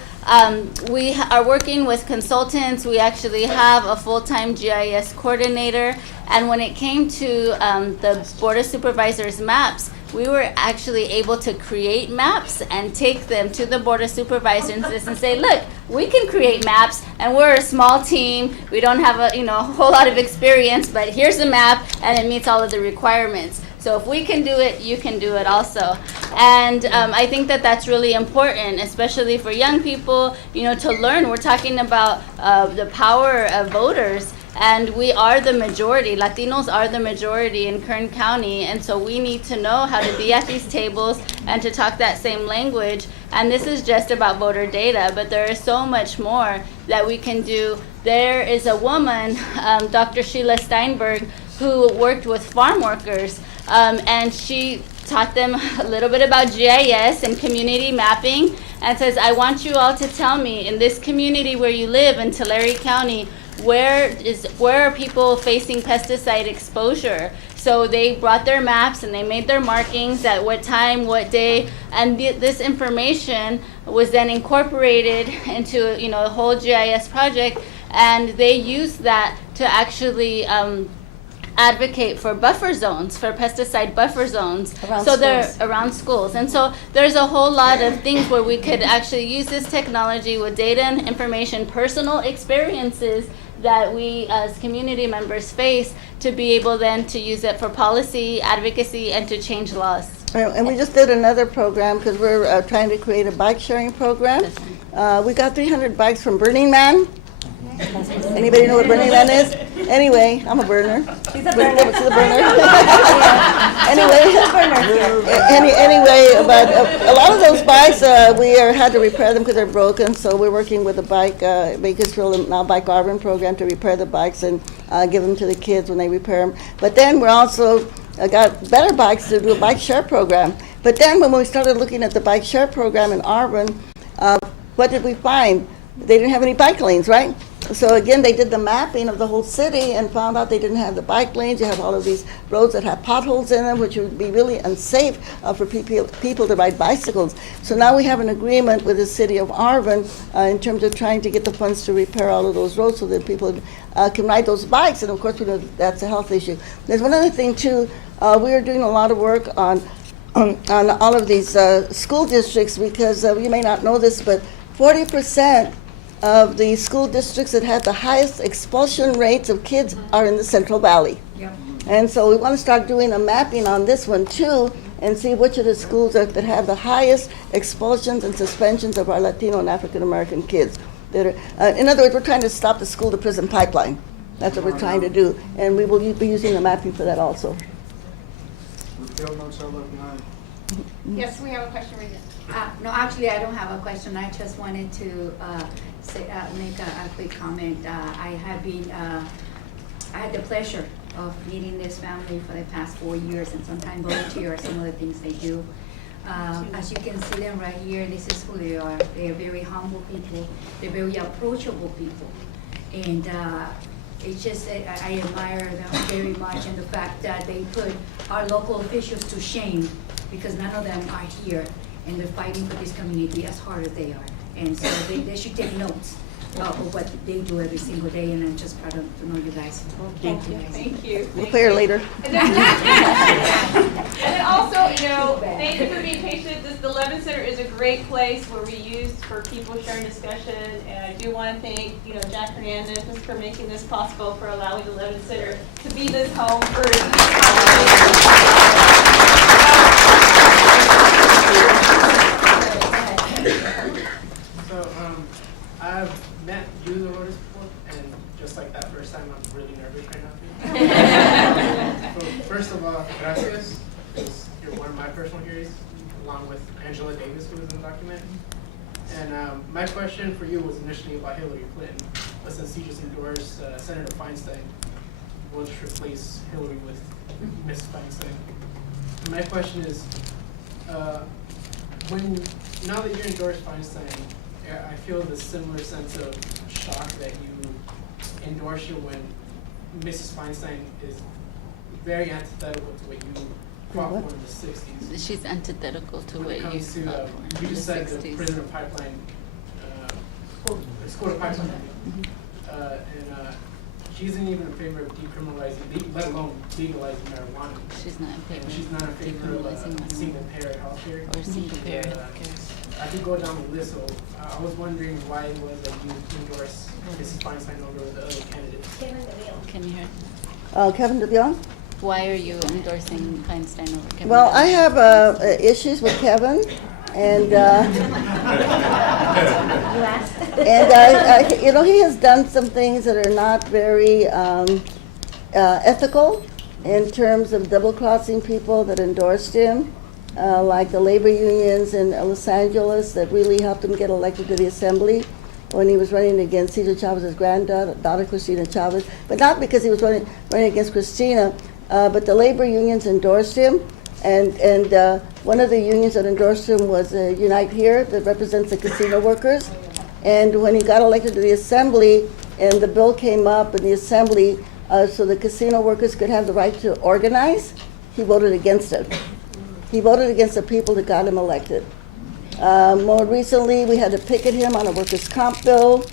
We are working with consultants. We actually have a full-time GIS coordinator. And when it came to the Board of Supervisors maps, we were actually able to create maps and take them to the Board of Supervisors and say, look, we can create maps, and we're a small team. We don't have a whole lot of experience, but here's a map, and it meets all of the requirements. So if we can do it, you can do it also. And I think that that's really important, especially for young people, to learn. We're talking about the power of voters, and we are the majority. Latinos are the majority in Kern County, and so we need to know how to be at these tables and to talk that same language. And this is just about voter data, but there is so much more that we can do. There is a woman, Dr. Sheila Steinberg, who worked with farm workers, and she taught them a little bit about GIS and community mapping, and says, I want you all to tell me, in this community where you live in Tulare County, where are people facing pesticide exposure? So they brought their maps and they made their markings at what time, what day, and this information was then incorporated into the whole GIS project, and they used that to actually advocate for buffer zones, for pesticide buffer zones. Around schools. And so there's a whole lot of things where we could actually use this technology with data and information, personal experiences that we as community members face, to be able then to use it for policy, advocacy, and to change laws. And we just did another program because we're trying to create a bike sharing program. We got 300 bikes from Burning Man. Anybody know what Burning Man is? Anyway, I'm a burner. She's a burner. She's a burner. Anyway, but a lot of those bikes, we had to repair them because they're broken. So we're working with the bike, Bakersfield now Bike Auburn program to repair the bikes and give them to the kids when they repair them. But then we're also got better bikes to do a bike share program. But then when we started looking at the bike share program in Auburn, what did we find? They didn't have any bike lanes, right? So again, they did the mapping of the whole city and found out they didn't have the bike lanes. You have all of these roads that have potholes in them, which would be really unsafe for people to ride bicycles. So now we have an agreement with the city of Auburn in terms of trying to get the funds to repair all of those roads so that people can ride those bikes. And of course, we know that's a health issue. There's one other thing too. We are doing a lot of work on all of these school districts, because you may not know this, but 40% of the school districts that have the highest expulsion rates of kids are in the Central Valley. Yep. And so we want to start doing a mapping on this one too, and see which of the schools that have the highest expulsions and suspensions of our Latino and African American kids. That are, in other words, we're trying to stop the school to prison pipeline. That's what we're trying to do, and we will be using the mapping for that also. Yes, we have a question right here. No, actually, I don't have a question. I just wanted to make a quick comment. I had the pleasure of meeting this family for the past 4 years, and sometimes volunteer some of the things they do. As you can see them right here, this is who they are. They are very humble people. They're very approachable people. And it's just, I admire them very much, and the fact that they put our local officials to shame, because none of them are here, and they're fighting for this community as hard as they are. And so they should take notes of what they do every single day, and I'm just proud to know you guys. Thank you. Thank you. We'll pay her later. And then also, thank you for being patient. The Levin Center is a great place where we use for people sharing discussion. And I do want to thank, Jack Hernandez for making this possible, for allowing the Levin Center to be this home for these So, I've met you, Dolores, before, and just like that first time, I'm really nervous right now. So, first of all, gracias, because you're one of my personal heroes, along with Angela Davis, who was in the document. And my question for you was initially about Hillary Clinton, but since you just endorsed Senator Feinstein, we'll just replace Hillary with Ms. Feinstein. My question is, now that you endorsed Feinstein, I feel the similar sense of shock that you endorse her when Mrs. Feinstein is very antithetical to what you fought for in the 60s. She's antithetical to When what it you comes to, fought for in you the said the 60s. prisoner pipeline, it's called a pipeline. And she isn't even in favor of decriminalizing, let alone legalizing marijuana. She's not in favor. And she's not in favor of Decriminalizing single-payer healthcare. or single-payer And, I could go down the list, so I was wondering why it was that you endorsed Mrs. Feinstein over the other candidates. Can you hear? Kevin DeBeon? Why are you endorsing Feinstein over Kevin? Well, I have issues with Kevin, and you know, he has done some things that are not very ethical in terms of double-crossing people that endorsed him, like the labor unions in Los Angeles that really helped him get elected to the assembly when he was running against Cesar Chavez's granddaughter, Cristina Chavez, but not because he was running against Cristina, but the labor unions endorsed him, and one of the unions that endorsed him was Unite Here, that represents the casino workers. And when he got elected to the assembly, and the bill came up in the assembly so the casino workers could have the right to organize, he voted against it. He voted against the people that got him elected. More recently, we had to picket him on a workers' comp bill.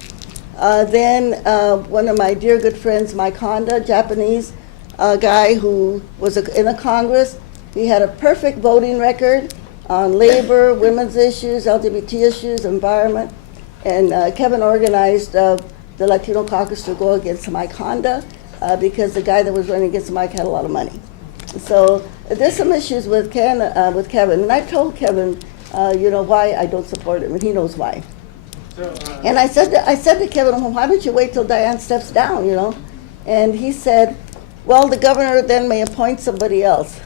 Then one of my dear good friends, Mike Honda, Japanese guy who was in the Congress, he had a perfect voting record on labor, women's issues, LGBT issues, environment. And Kevin organized the Latino caucus to go against Mike Honda because the guy that was running against Mike had a lot of money. So there's some issues with Kevin, and I told Kevin, you know, why I don't support him, and he knows why. So, And I said to Kevin, well, why don't you wait till Diane steps down, you know? And he said, well, the governor then may appoint somebody else.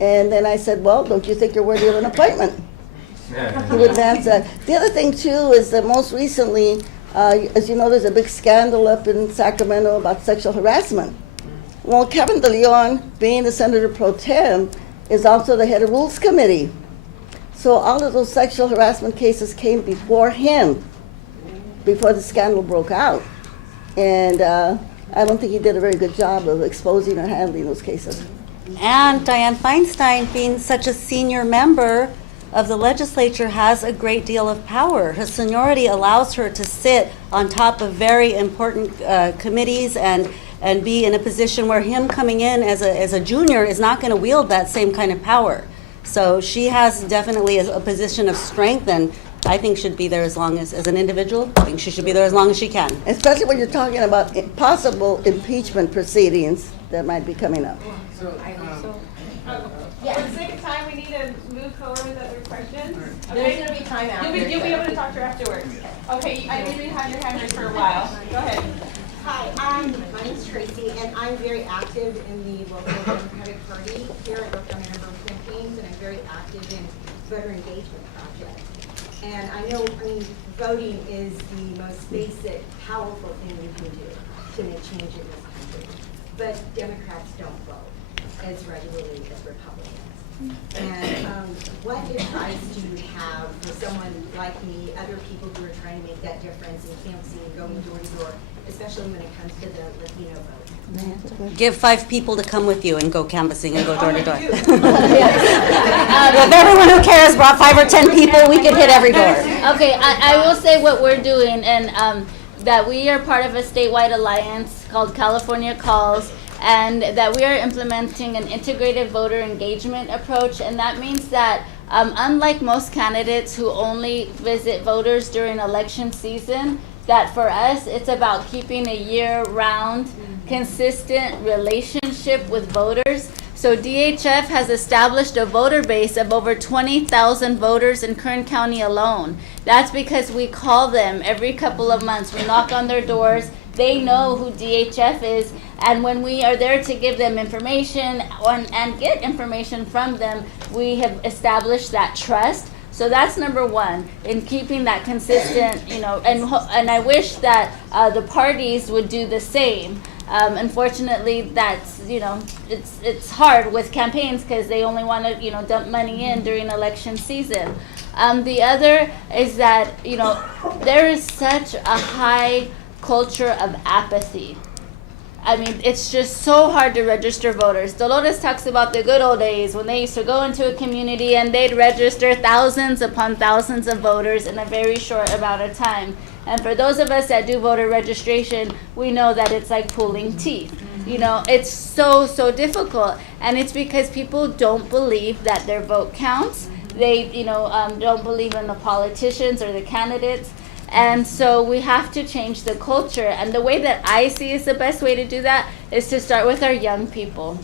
And then I said, well, don't you think you're worthy of an appointment? He wouldn't answer. The other thing, too, is that most recently, as you know, there's a big scandal up in Sacramento about sexual harassment. Well, Kevin De Leon, being the Senator Pro Tem, is also the head of Rules Committee. So all of those sexual harassment cases came before him, before the scandal broke out. And I don't think he did a very good job of exposing or handling those cases. And Dianne Feinstein, being such a senior member of the legislature, has a great deal of power. Her seniority allows her to sit on top of very important committees and be in a position where him coming in as a junior is not going to wield that same kind of power. So she has definitely a position of strength, and I think should be there as long as an individual, I think she should be there as long as she can. Especially when you're talking about possible impeachment proceedings that might be coming up. so, For the sake of time, we need to move forward with other questions. There's gonna be time after. You'll be able to talk to her afterwards. Okay, I think we had your hand raised for a while. Go ahead. Hi, my name's Tracy, and I'm very active in the local Democratic Party here. I work on a number of campaigns, and I'm very active in voter engagement projects. And I know, voting is the most basic, powerful thing we can do to make change in this country. But Democrats don't vote as regularly as Republicans. And what advice do you have for someone like me, other people who are trying to make that difference in canvassing and going door to door, especially when it comes to the Latino vote? Give 5 people to come with you and go canvassing and go door to door. If everyone who cares brought 5 or 10 people, we could hit every door. Okay, I will say what we're doing, and that we are part of a statewide alliance called California Calls, and that we are implementing an integrated voter engagement approach, and that means that unlike most candidates who only visit voters during election season, that for us it's about keeping a year-round consistent relationship with voters. So DHF has established a voter base of over 20,000 voters in Kern County alone. That's because we call them every couple of months. We knock on their doors. They know who DHF is, and when we are there to give them information and get information from them, we have established that trust. So that's number one, in keeping that consistent, and I wish that the parties would do the same. Unfortunately, that's, it's hard with campaigns because they only want to, dump money in during election season. The other is that, there is such a high culture of apathy I mean, it's just so hard to register voters. Dolores talks about the good old days when they used to go into a community and they'd register thousands upon thousands of voters in a very short amount of time. And for those of us that do voter registration, we know that it's like pulling teeth. You know, it's so, so difficult. And it's because people don't believe that their vote counts. They, don't believe in the politicians or the candidates. And so we have to change the culture. And the way that I see is the best way to do that is to start with our young people.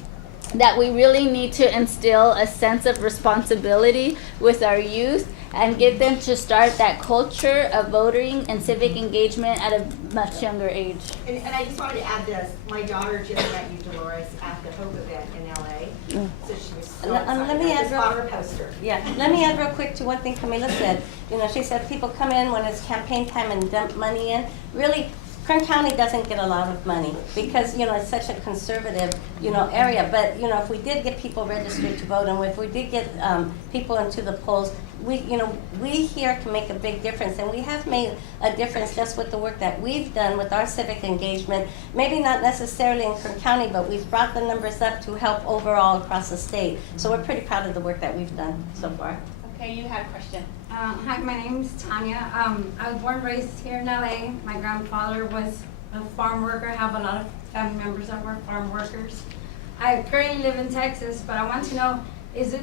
That we really need to instill a sense of responsibility with our youth and get them to start that culture of voting and civic engagement at a much younger age. And I just wanted to add this. My daughter just met you, Dolores, at the Hope event in LA. So she was so excited. Let me I add just bought her a poster. Let me add real quick to one thing Camila said. She said people come in when it's campaign time and dump money in. Really, Kern County doesn't get a lot of money because, it's such a conservative, area. But, if we did get people registered to vote and if we did get people into the polls, we here can make a big difference. And we have made a difference just with the work that we've done with our civic engagement. Maybe not necessarily in Kern County, but we've brought the numbers up to help overall across the state. So we're pretty proud of the work that we've done so far. Okay, you had a question. Hi, my name's Tanya. I was born and raised here in LA. My grandfather was a farm worker. I have a lot of family members that were farm workers. I currently live in Texas, but I want to know, is this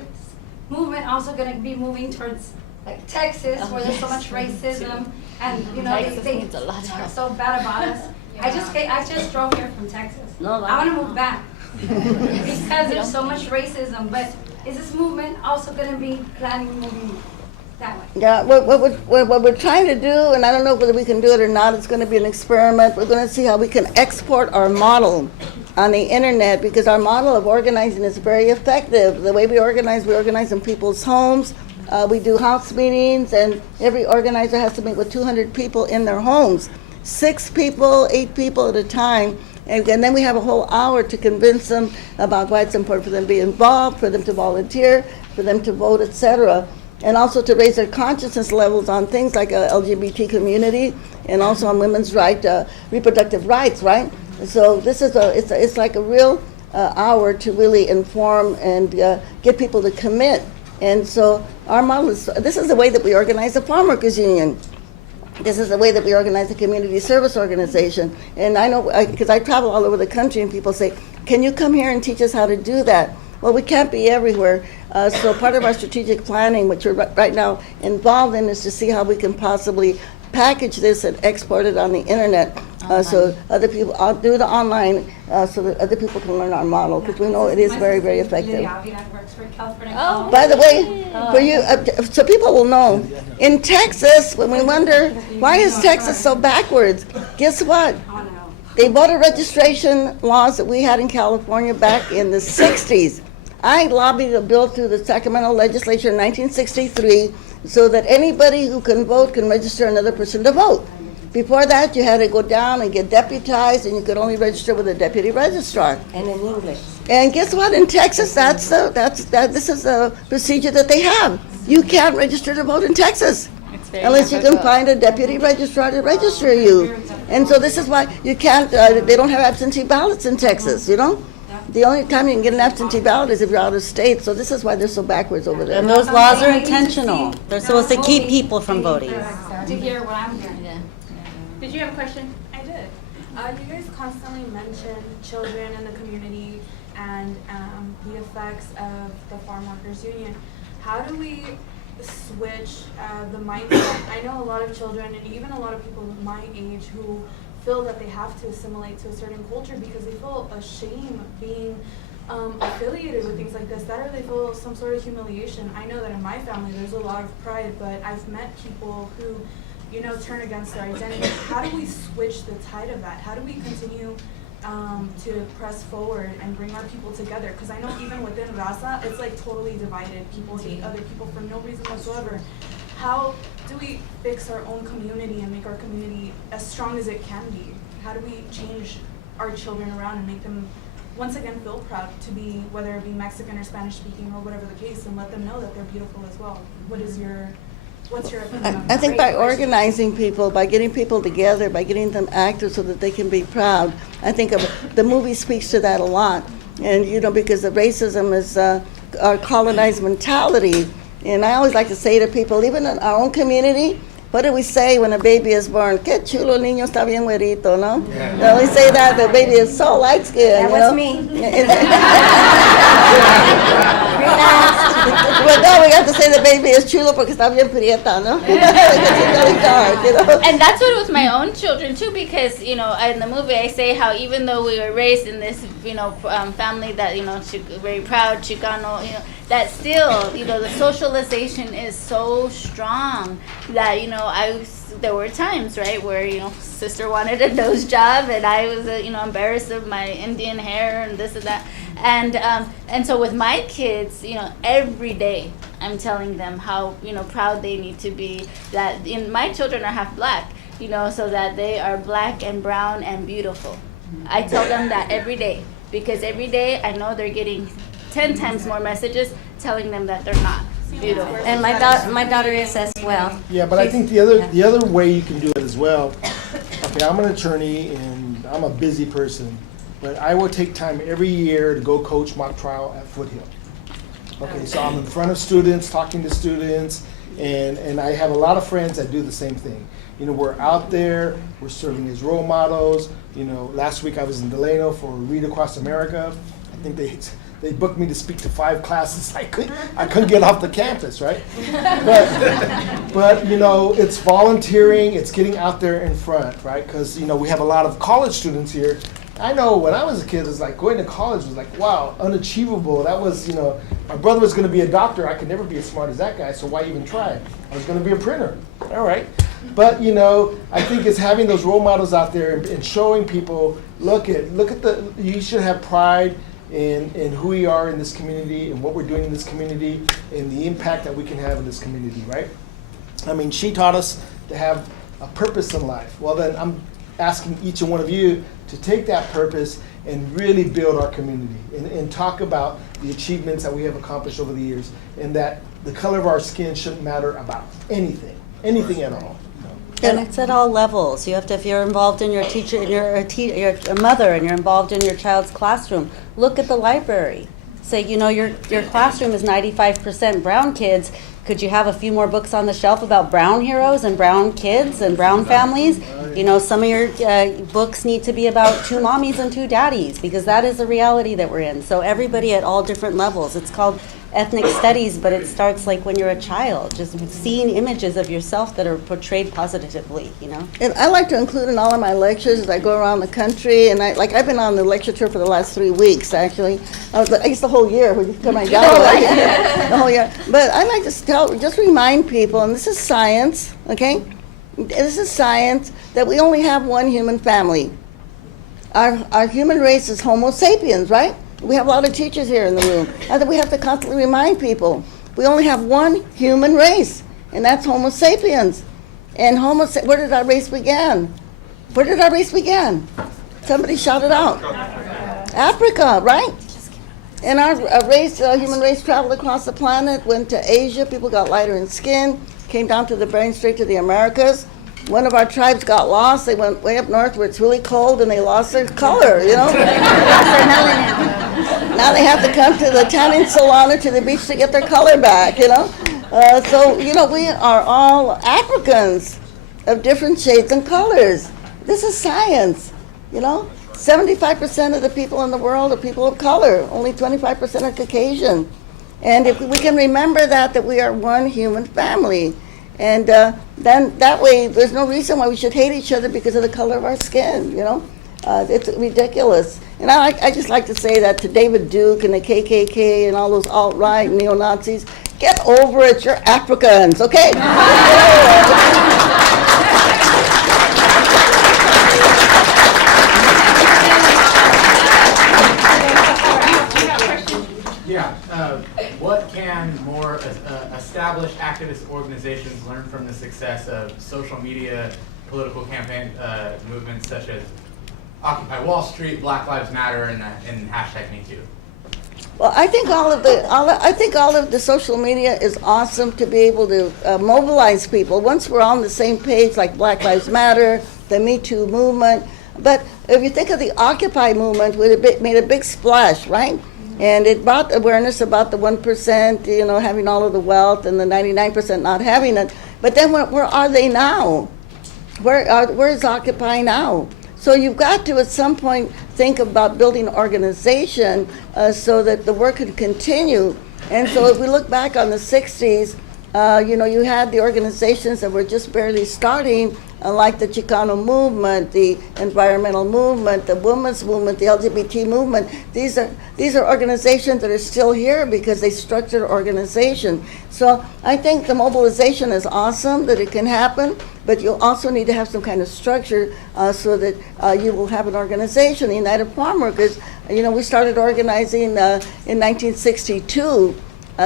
movement also going to be moving towards like Texas, where there's so much racism and they talk so bad about us? I just drove here from Texas. I want to move back because there's so much racism. But is this movement also going to be planning moving that way? Yeah, what we're trying to do, and I don't know whether we can do it or not, it's going to be an experiment. We're going to see how we can export our model on the internet, because our model of organizing is very effective. The way we organize in people's homes. We do house meetings, and every organizer has to meet with 200 people in their homes. 6 people, 8 people at a time. And then we have a whole hour to convince them about why it's important for them to be involved, for them to volunteer, for them to vote, etc. And also to raise their consciousness levels on things like LGBT community and also on women's reproductive rights, right? So this is it's like a real hour to really inform and get people to commit. And so our model this is the way that we organize the Farm Workers Union. This is the way that we organize the community service organization. And I know, because I travel all over the country, and people say, can you come here and teach us how to do that? Well, we can't be everywhere. So part of our strategic planning, which we're right now involved in, is to see how we can possibly package this and export it on the internet, so other people do the online, so that other people can learn our model, because we know it is very, very effective. Oh. By the way, for you, so people will know, in Texas, when we wonder why is Texas so backwards, guess what? The voter registration laws that we had in California back in the 60s. I lobbied a bill through the Sacramento legislature in 1963 so that anybody who can vote can register another person to vote. Before that, you had to go down and get deputized, and you could only register with a deputy registrar. And in English. And guess what? In Texas, this is the procedure that they have. You can't register to vote in Texas unless you can find a deputy registrar to register you. And so this is why you can't. They don't have absentee ballots in Texas. The only time you can get an absentee ballot is if you're out of state. So this is why they're so backwards over there. And those laws are intentional. They're supposed to keep people from voting. To hear what I'm hearing. Did you have a question? I did. You guys constantly mention children in the community and the effects of the Farm Workers Union. How do we switch the mindset? I know a lot of children and even a lot of people my age who feel that they have to assimilate to a certain culture because they feel ashamed being affiliated with things like this, that or they feel some sort of humiliation. I know that in my family there's a lot of pride, but I've met people who turn against their identity. How do we switch the tide of that? How do we continue to press forward and bring our people together? Because I know even within Raza, it's like totally divided. People hate other people for no reason whatsoever. How do we fix our own community and make our community as strong as it can be? How do we change our children around and make them once again feel proud to be, whether it be Mexican or Spanish speaking or whatever the case, and let them know that they're beautiful as well? What is your What's your opinion on that? I think by organizing people, by getting people together, by getting them active so that they can be proud, I think the movie speaks to that a lot. And, you know, because the racism is our colonized mentality. And I always like to say to people, even in our own community, what do we say when a baby is born? Que chulo el niño está bien güerito, no? You know, we say that the baby is so light-skinned. That was me. But no, we have to say the baby is chulo porque está bien prieta, no? Because it's really dark, you know? And that's what with my own children too, because you know, in the movie I say how even though we were raised in this, you know, family that, you know, very proud Chicano, you know, that still, you know, the socialization is so strong that, you know, there were times, right, where, you know, sister wanted a nose job and I was, you know, embarrassed of my Indian hair and this and that. And so with my kids, you know, every day I'm telling them how, you know, proud they need to be that my children are half black, you know, so that they are black and brown and beautiful. I tell them that every day because every day I know they're getting 10 times more messages telling them that they're not beautiful. And my daughter is as well. Yeah, but I think the other way you can do it as well. Okay, I'm an attorney and I'm a busy person, but I will take time every year to go coach mock trial at Foothill. Okay, so I'm in front of students, talking to students, and I have a lot of friends that do the same thing. You know, we're out there, we're serving as role models. You know, last week I was in Delano for Read Across America. I think they booked me to speak to 5 classes. I couldn't get off the campus, right? But you know, it's volunteering, it's getting out there in front, right? Because, you know, we have a lot of college students here. I know when I was a kid, it's like going to college was like, wow, unachievable. That was, you know, my brother was going to be a doctor. I could never be as smart as that guy, so why even try? I was going to be a printer. All right. But, you know, I think it's having those role models out there and showing people, look at you should have pride in who we are in this community and what we're doing in this community and the impact that we can have in this community, right? I mean, she taught us to have a purpose in life. Well, then I'm asking each and one of you to take that purpose and really build our community and talk about the achievements that we have accomplished over the years and that the color of our skin shouldn't matter about anything at all. And it's at all levels. You have to, if you're involved in your teacher, you're a mother and you're involved in your child's classroom, look at the library. Say, you know, your classroom is 95% brown kids. Could you have a few more books on the shelf about brown heroes and brown kids and brown families? You know, some of your books need to be about 2 mommies and 2 daddies because that is the reality that we're in. So everybody at all different levels. It's called ethnic studies, but it starts like when you're a child, just seeing images of yourself that are portrayed positively, you know? And I like to include in all of my lectures as I go around the country, and I've been on the lecture tour for the last 3 weeks, actually. I guess the whole year, when you come and go, the whole year. But I like to just remind people, and this is science, okay? This is science, that we only have one human family. Our human race is Homo sapiens, right? We have a lot of teachers here in the room. I think we have to constantly remind people, we only have one human race, and that's Homo sapiens. And where did our race begin? Where did our race begin? Somebody shout it out. Africa, right? And our human race traveled across the planet, went to Asia, people got lighter in skin, came down to the Bering Strait to the Americas. One of our tribes got lost. They went way up north where it's really cold and they lost their color, you know? Now they have to come to the tanning salon or to the beach to get their color back, you know? So, you know, we are all Africans of different shades and colors. This is science, you know? 75% of the people in the world are people of color. Only 25% are Caucasian. And if we can remember that we are one human family. And then that way, there's no reason why we should hate each other because of the color of our skin, you know? It's ridiculous. And I just like to say that to David Duke and the KKK and all those alt-right neo-Nazis, get over it, you're Africans, okay? What can more established activist organizations learn from the success of social media, political campaign movements such as Occupy Wall Street, Black Lives Matter, and #MeToo? Well, I think all of the social media is awesome to be able to mobilize people. Once we're on the same page, like Black Lives Matter, the Me Too movement. But if you think of the Occupy movement, it made a big splash, right? And it brought awareness about the 1%, having all of the wealth and the 99% not having it. But then where are they now? Where is Occupy now? So you've got to, at some point, think about building an organization so that the work can continue. And so if we look back on the 60s, you had the organizations that were just barely starting, like the Chicano movement, the environmental movement, the women's movement, the LGBT movement. These are organizations that are still here because they structured organization. So I think the mobilization is awesome, that it can happen, but you also need to have some kind of structure so that you will have an organization. The United Farm Workers, we started organizing in 1962.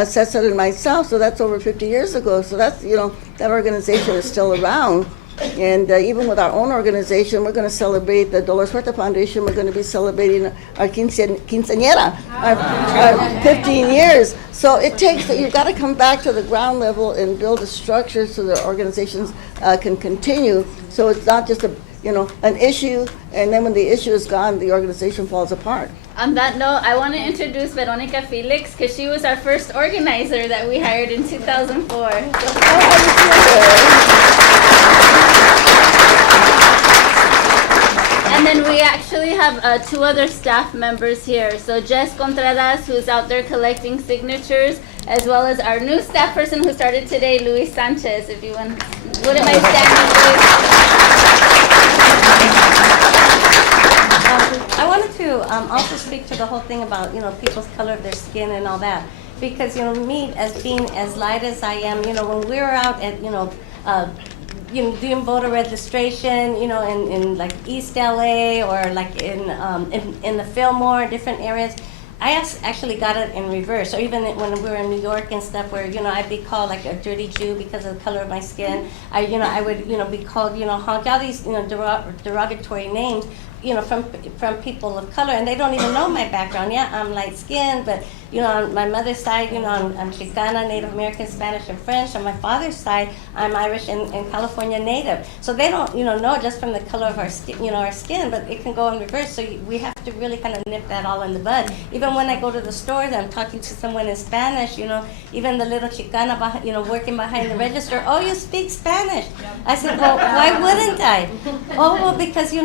Cesar and myself, so that's over 50 years ago. So that's, that organization is still around. And even with our own organization, we're going to celebrate the Dolores Huerta Foundation. We're going to be celebrating our quinceañera, our 15 years. So it takes that you've got to come back to the ground level and build a structure so that organizations can continue. So it's not just an issue, and then when the issue is gone, the organization falls apart. On that note, I want to introduce Veronica Felix because she was our first organizer that we hired in 2004. And then we actually have two other staff members here. So Jess Contreras, who's out there collecting signatures, as well as our new staff person who started today, Luis Sanchez. If you wouldn't mind standing, Luis. I wanted to also speak to the whole thing about, people's color of their skin and all that. Because, me, as being as light as I am, when we were out at, doing voter registration, in like East LA or like in the Fillmore, different areas, I actually got it in reverse. Or even when we were in New York and stuff, where I'd be called like a dirty Jew because of the color of my skin. I would be called honk, all these derogatory names. From people of color, and they don't even know my background. Yeah, I'm light skinned, but on my mother's side, I'm Chicana, Native American, Spanish, and French. On my father's side, I'm Irish and California native. So they don't, know just from the color of our skin, our skin, but it can go in reverse. So we have to really kind of nip that all in the bud. Even when I go to the stores, I'm talking to someone in Spanish. Even the little Chicana, working behind the register. Oh, you speak Spanish? I said, well, why wouldn't I? Oh, well, because you're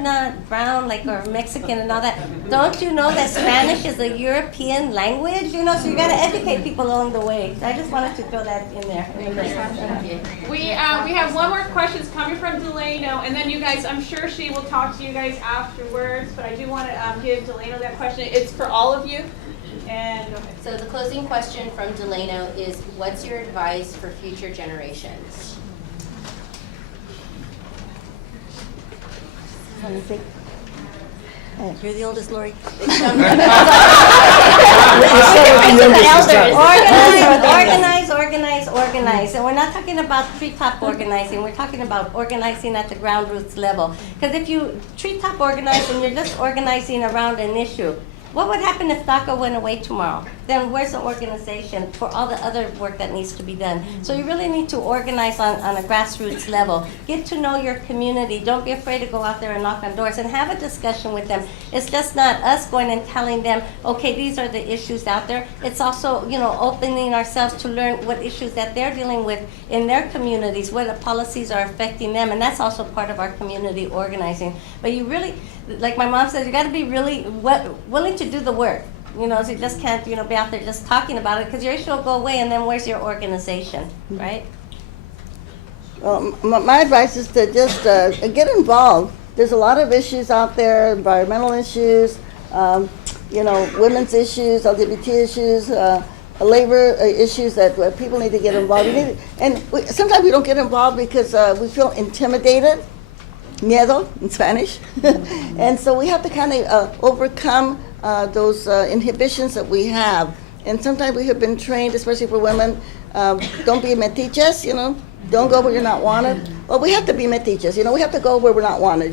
not brown or Mexican and all that. Don't you know that Spanish is a European language? So you got to educate people along the way. I just wanted to throw that in there. We have one more question coming from Delano, and then you guys, I'm sure she will talk to you guys afterwards, but I do want to give Delano that question. It's for all of you. And so the closing question from Delano is, what's your advice for future generations? You're the oldest, Lori. Organize. And we're not talking about treetop organizing. We're talking about organizing at the ground roots level. Because if you treetop organize and you're just organizing around an issue, what would happen if DACA went away tomorrow? Then where's the organization for all the other work that needs to be done? So you really need to organize on a grassroots level. Get to know your community. Don't be afraid to go out there and knock on doors and have a discussion with them. It's just not us going and telling them, okay, these are the issues out there. It's also, opening ourselves to learn what issues that they're dealing with in their communities, what the policies are affecting them, and that's also part of our community organizing. But you really, like my mom says, you got to be really willing to do the work. So you just can't, be out there just talking about it, because your issue will go away, and then where's your organization, right? Well, my advice is to just get involved. There's a lot of issues out there, environmental issues, women's issues, LGBT issues, labor issues that people need to get involved. Sometimes we don't get involved because we feel intimidated. Miedo in Spanish. And so we have to kind of overcome those inhibitions that we have. And sometimes we have been trained, especially for women, don't be metiches, don't go where you're not wanted. Well, we have to be metiches, we have to go where we're not wanted,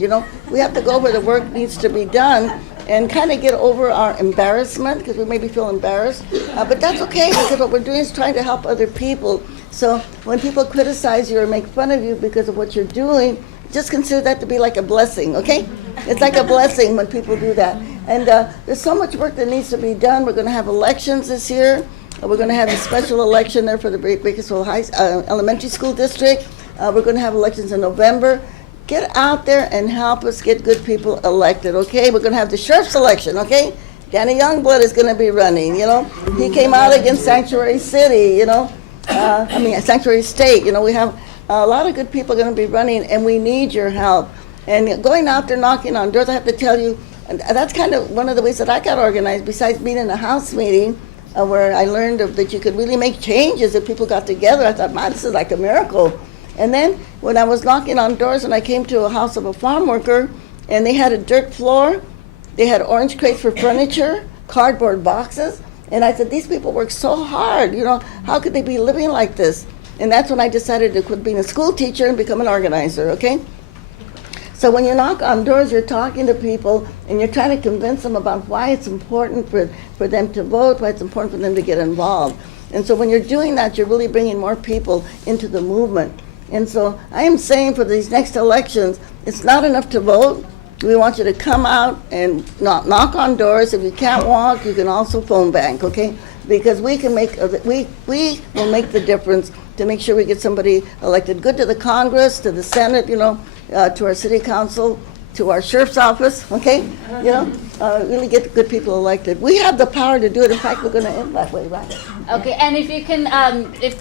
we have to go where the work needs to be done. and kind of get over our embarrassment, because we maybe feel embarrassed. But that's okay, because what we're doing is trying to help other people. So when people criticize you or make fun of you because of what you're doing, just consider that to be like a blessing, okay? It's like a blessing when people do that. And there's so much work that needs to be done. We're going to have elections this year. We're going to have a special election there for the Bakersfield Elementary School District. We're going to have elections in November. Get out there and help us get good people elected, okay? We're going to have the sheriff's election, okay? Danny Youngblood is going to be running, you know? He came out against Sanctuary City, you know? Sanctuary State, you know, we have a lot of good people going to be running, and we need your help. And going out there knocking on doors, I have to tell you, and that's kind of one of the ways that I got organized, besides being in a house meeting where I learned that you could really make changes if people got together. I thought, man, this is like a miracle. And then when I was knocking on doors and I came to a house of a farm worker, and they had a dirt floor, they had orange crates for furniture, cardboard boxes, and I said, these people work so hard, you know, how could they be living like this? And that's when I decided to quit being a school teacher and become an organizer, okay? So when you knock on doors, you're talking to people and you're trying to convince them about why it's important for them to vote, why it's important for them to get involved. And so when you're doing that, you're really bringing more people into the movement. And so I am saying for these next elections, it's not enough to vote. We want you to come out and knock on doors. If you can't walk, you can also phone bank, okay? Because we can make, we will make the difference to make sure we get somebody elected good to the Congress, to the Senate, you know, to our city council, to our sheriff's office, okay? You know, really get good people elected. We have the power to do it. In fact, we're going to end that way, right? Okay, and if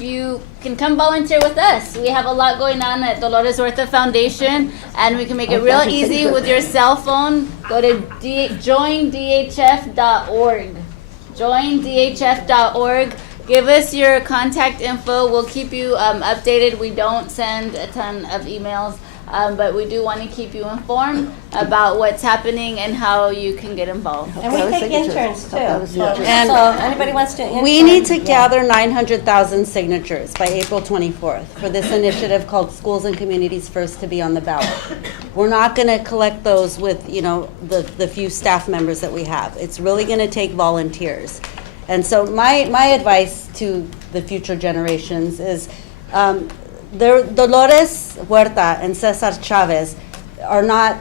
you can come volunteer with us, we have a lot going on at Dolores Huerta Foundation, and we can make it real easy with your cell phone. Go to joindhf.org. Joindhf.org. Give us your contact info. We'll keep you updated. We don't send a ton of emails, but we do want to keep you informed about what's happening and how you can get involved. And we take interns too. And So anybody wants to intern? we need to gather 900,000 signatures by April 24th for this initiative called Schools and Communities First to be on the ballot. We're not going to collect those with, you know, the few staff members that we have. It's really going to take volunteers. And so my advice to the future generations is Dolores Huerta and Cesar Chavez are not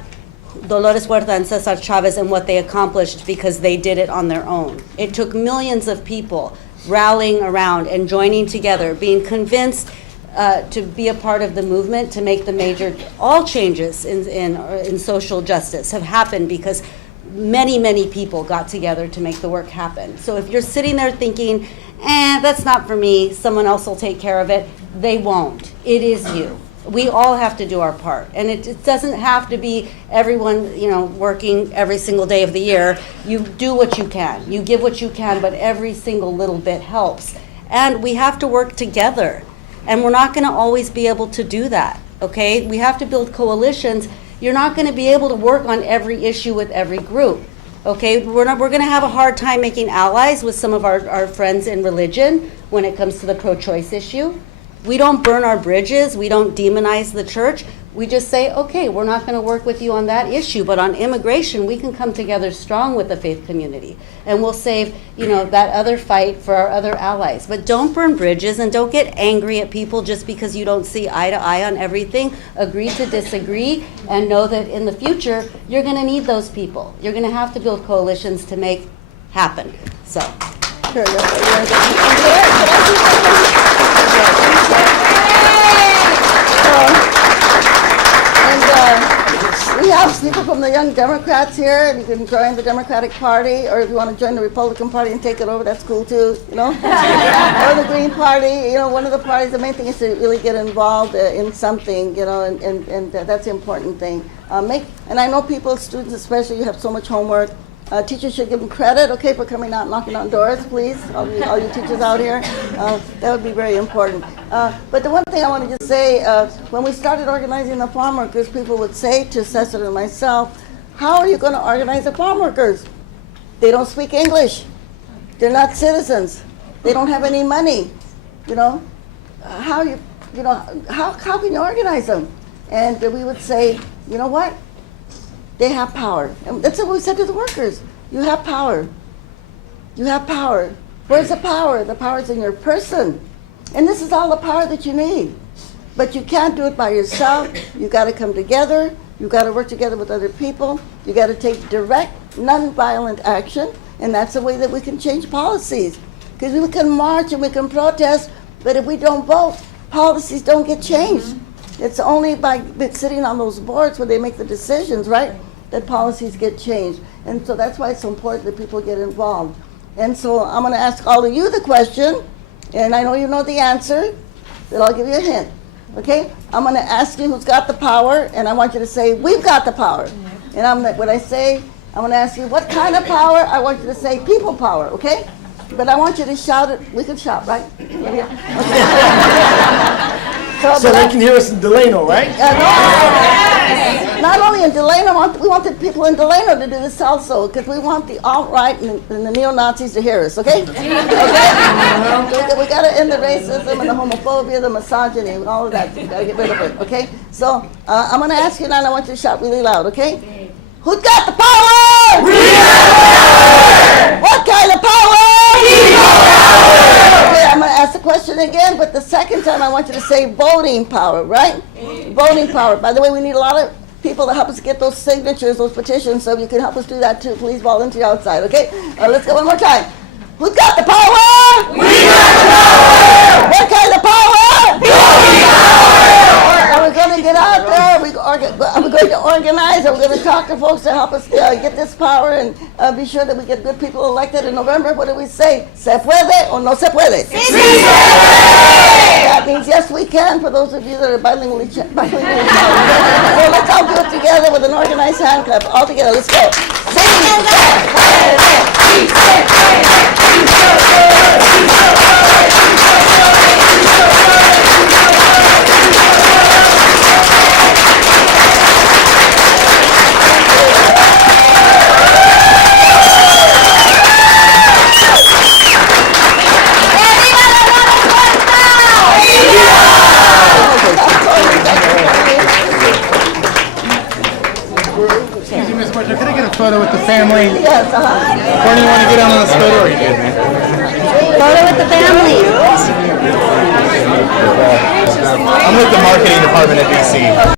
Dolores Huerta and Cesar Chavez and what they accomplished because they did it on their own. It took millions of people rallying around and joining together, being convinced to be a part of the movement to make the all changes in social justice have happened because many people got together to make the work happen. So if you're sitting there thinking, that's not for me, someone else will take care of it, they won't. It is you. We all have to do our part. And it doesn't have to be everyone, you know, working every single day of the year. You do what you can. You give what you can, but every single little bit helps. And we have to work together. And we're not going to always be able to do that, okay? We have to build coalitions. You're not going to be able to work on every issue with every group, okay? We're going to have a hard time making allies with some of our friends in religion when it comes to the pro-choice issue. We don't burn our bridges. We don't demonize the church. We just say, okay, we're not going to work with you on that issue, but on immigration, we can come together strong with the faith community, and we'll save, you know, that other fight for our other allies. But don't burn bridges and don't get angry at people just because you don't see eye to eye on everything. Agree to disagree, and know that in the future, you're going to need those people. You're going to have to build coalitions to make happen. So. Sure, we have people from the Young Democrats here, and you can join the Democratic Party, or if you want to join the Republican Party and take it over, that's cool too, you know? Or the Green Party, you know, one of the parties, the main thing is to really get involved in something, you know, and that's the important thing. And I know people, students especially, you have so much homework. Teachers should give them credit, okay, for coming out knocking on doors, please, all you teachers out here. That would be very important. But the one thing I wanted to say, when we started organizing the farm workers, people would say to Cesar and myself, how are you going to organize the farm workers? They don't speak English. They're not citizens. They don't have any money, you know? How can you organize them? And we would say, you know what? they have power. And that's what we said to the workers. You have power. You have power. Where's the power? The power is in your person. And this is all the power that you need. But you can't do it by yourself. You got to come together. You got to work together with other people. You got to take direct, non-violent action. And that's the way that we can change policies. Because we can march and we can protest, but if we don't vote, policies don't get changed. It's only by sitting on those boards where they make the decisions, right, that policies get changed. And so that's why it's so important that people get involved. And so I'm going to ask all of you the question, and I know you know the answer, but I'll give you a hint. Okay? I'm going to ask you who's got the power, and I want you to say, we've got the power. And when I say, I'm going to ask you what kind of power, I want you to say people power, okay? But I want you to shout it. We can shout, right? Okay. So they can hear us in Delano, right? No. Not only in Delano, we want the people in Delano to do this also, because we want the alt-right and the neo-Nazis to hear us, okay? Okay? We got to end the racism and the homophobia, the misogyny, and all of that. We got to get rid of it, okay? So I'm going to ask you now, and I want you to shout really loud, okay? Who's got the power? We got the power! What kind of power? People power! Okay, I'm going to ask the question again, but the second time I want you to say voting power, right? Voting power. By the way, we need a lot of people to help us get those signatures, those petitions, so if you can help us do that too, please volunteer outside, okay? Let's go one more time. Who's got the power? We got the power! What kind of power? Voting power! Are we going to get out there? Are we going to organize? Are we going to talk to folks to help us get this power and be sure that we get good people elected in November? What do we say? ¿Se puede o no se puede? Sí, se puede! That means yes, we can, for those of you that are bilingually So let's all do it together with an organized hand clap. All together, let's go. Sí, se puede! Sí, se puede! Excuse me, Ms. Huerta, could I get a photo with the family? Yes, Or do you want to get on this photo, or are you good, man? Photo with the family. I'm with the marketing department at DC.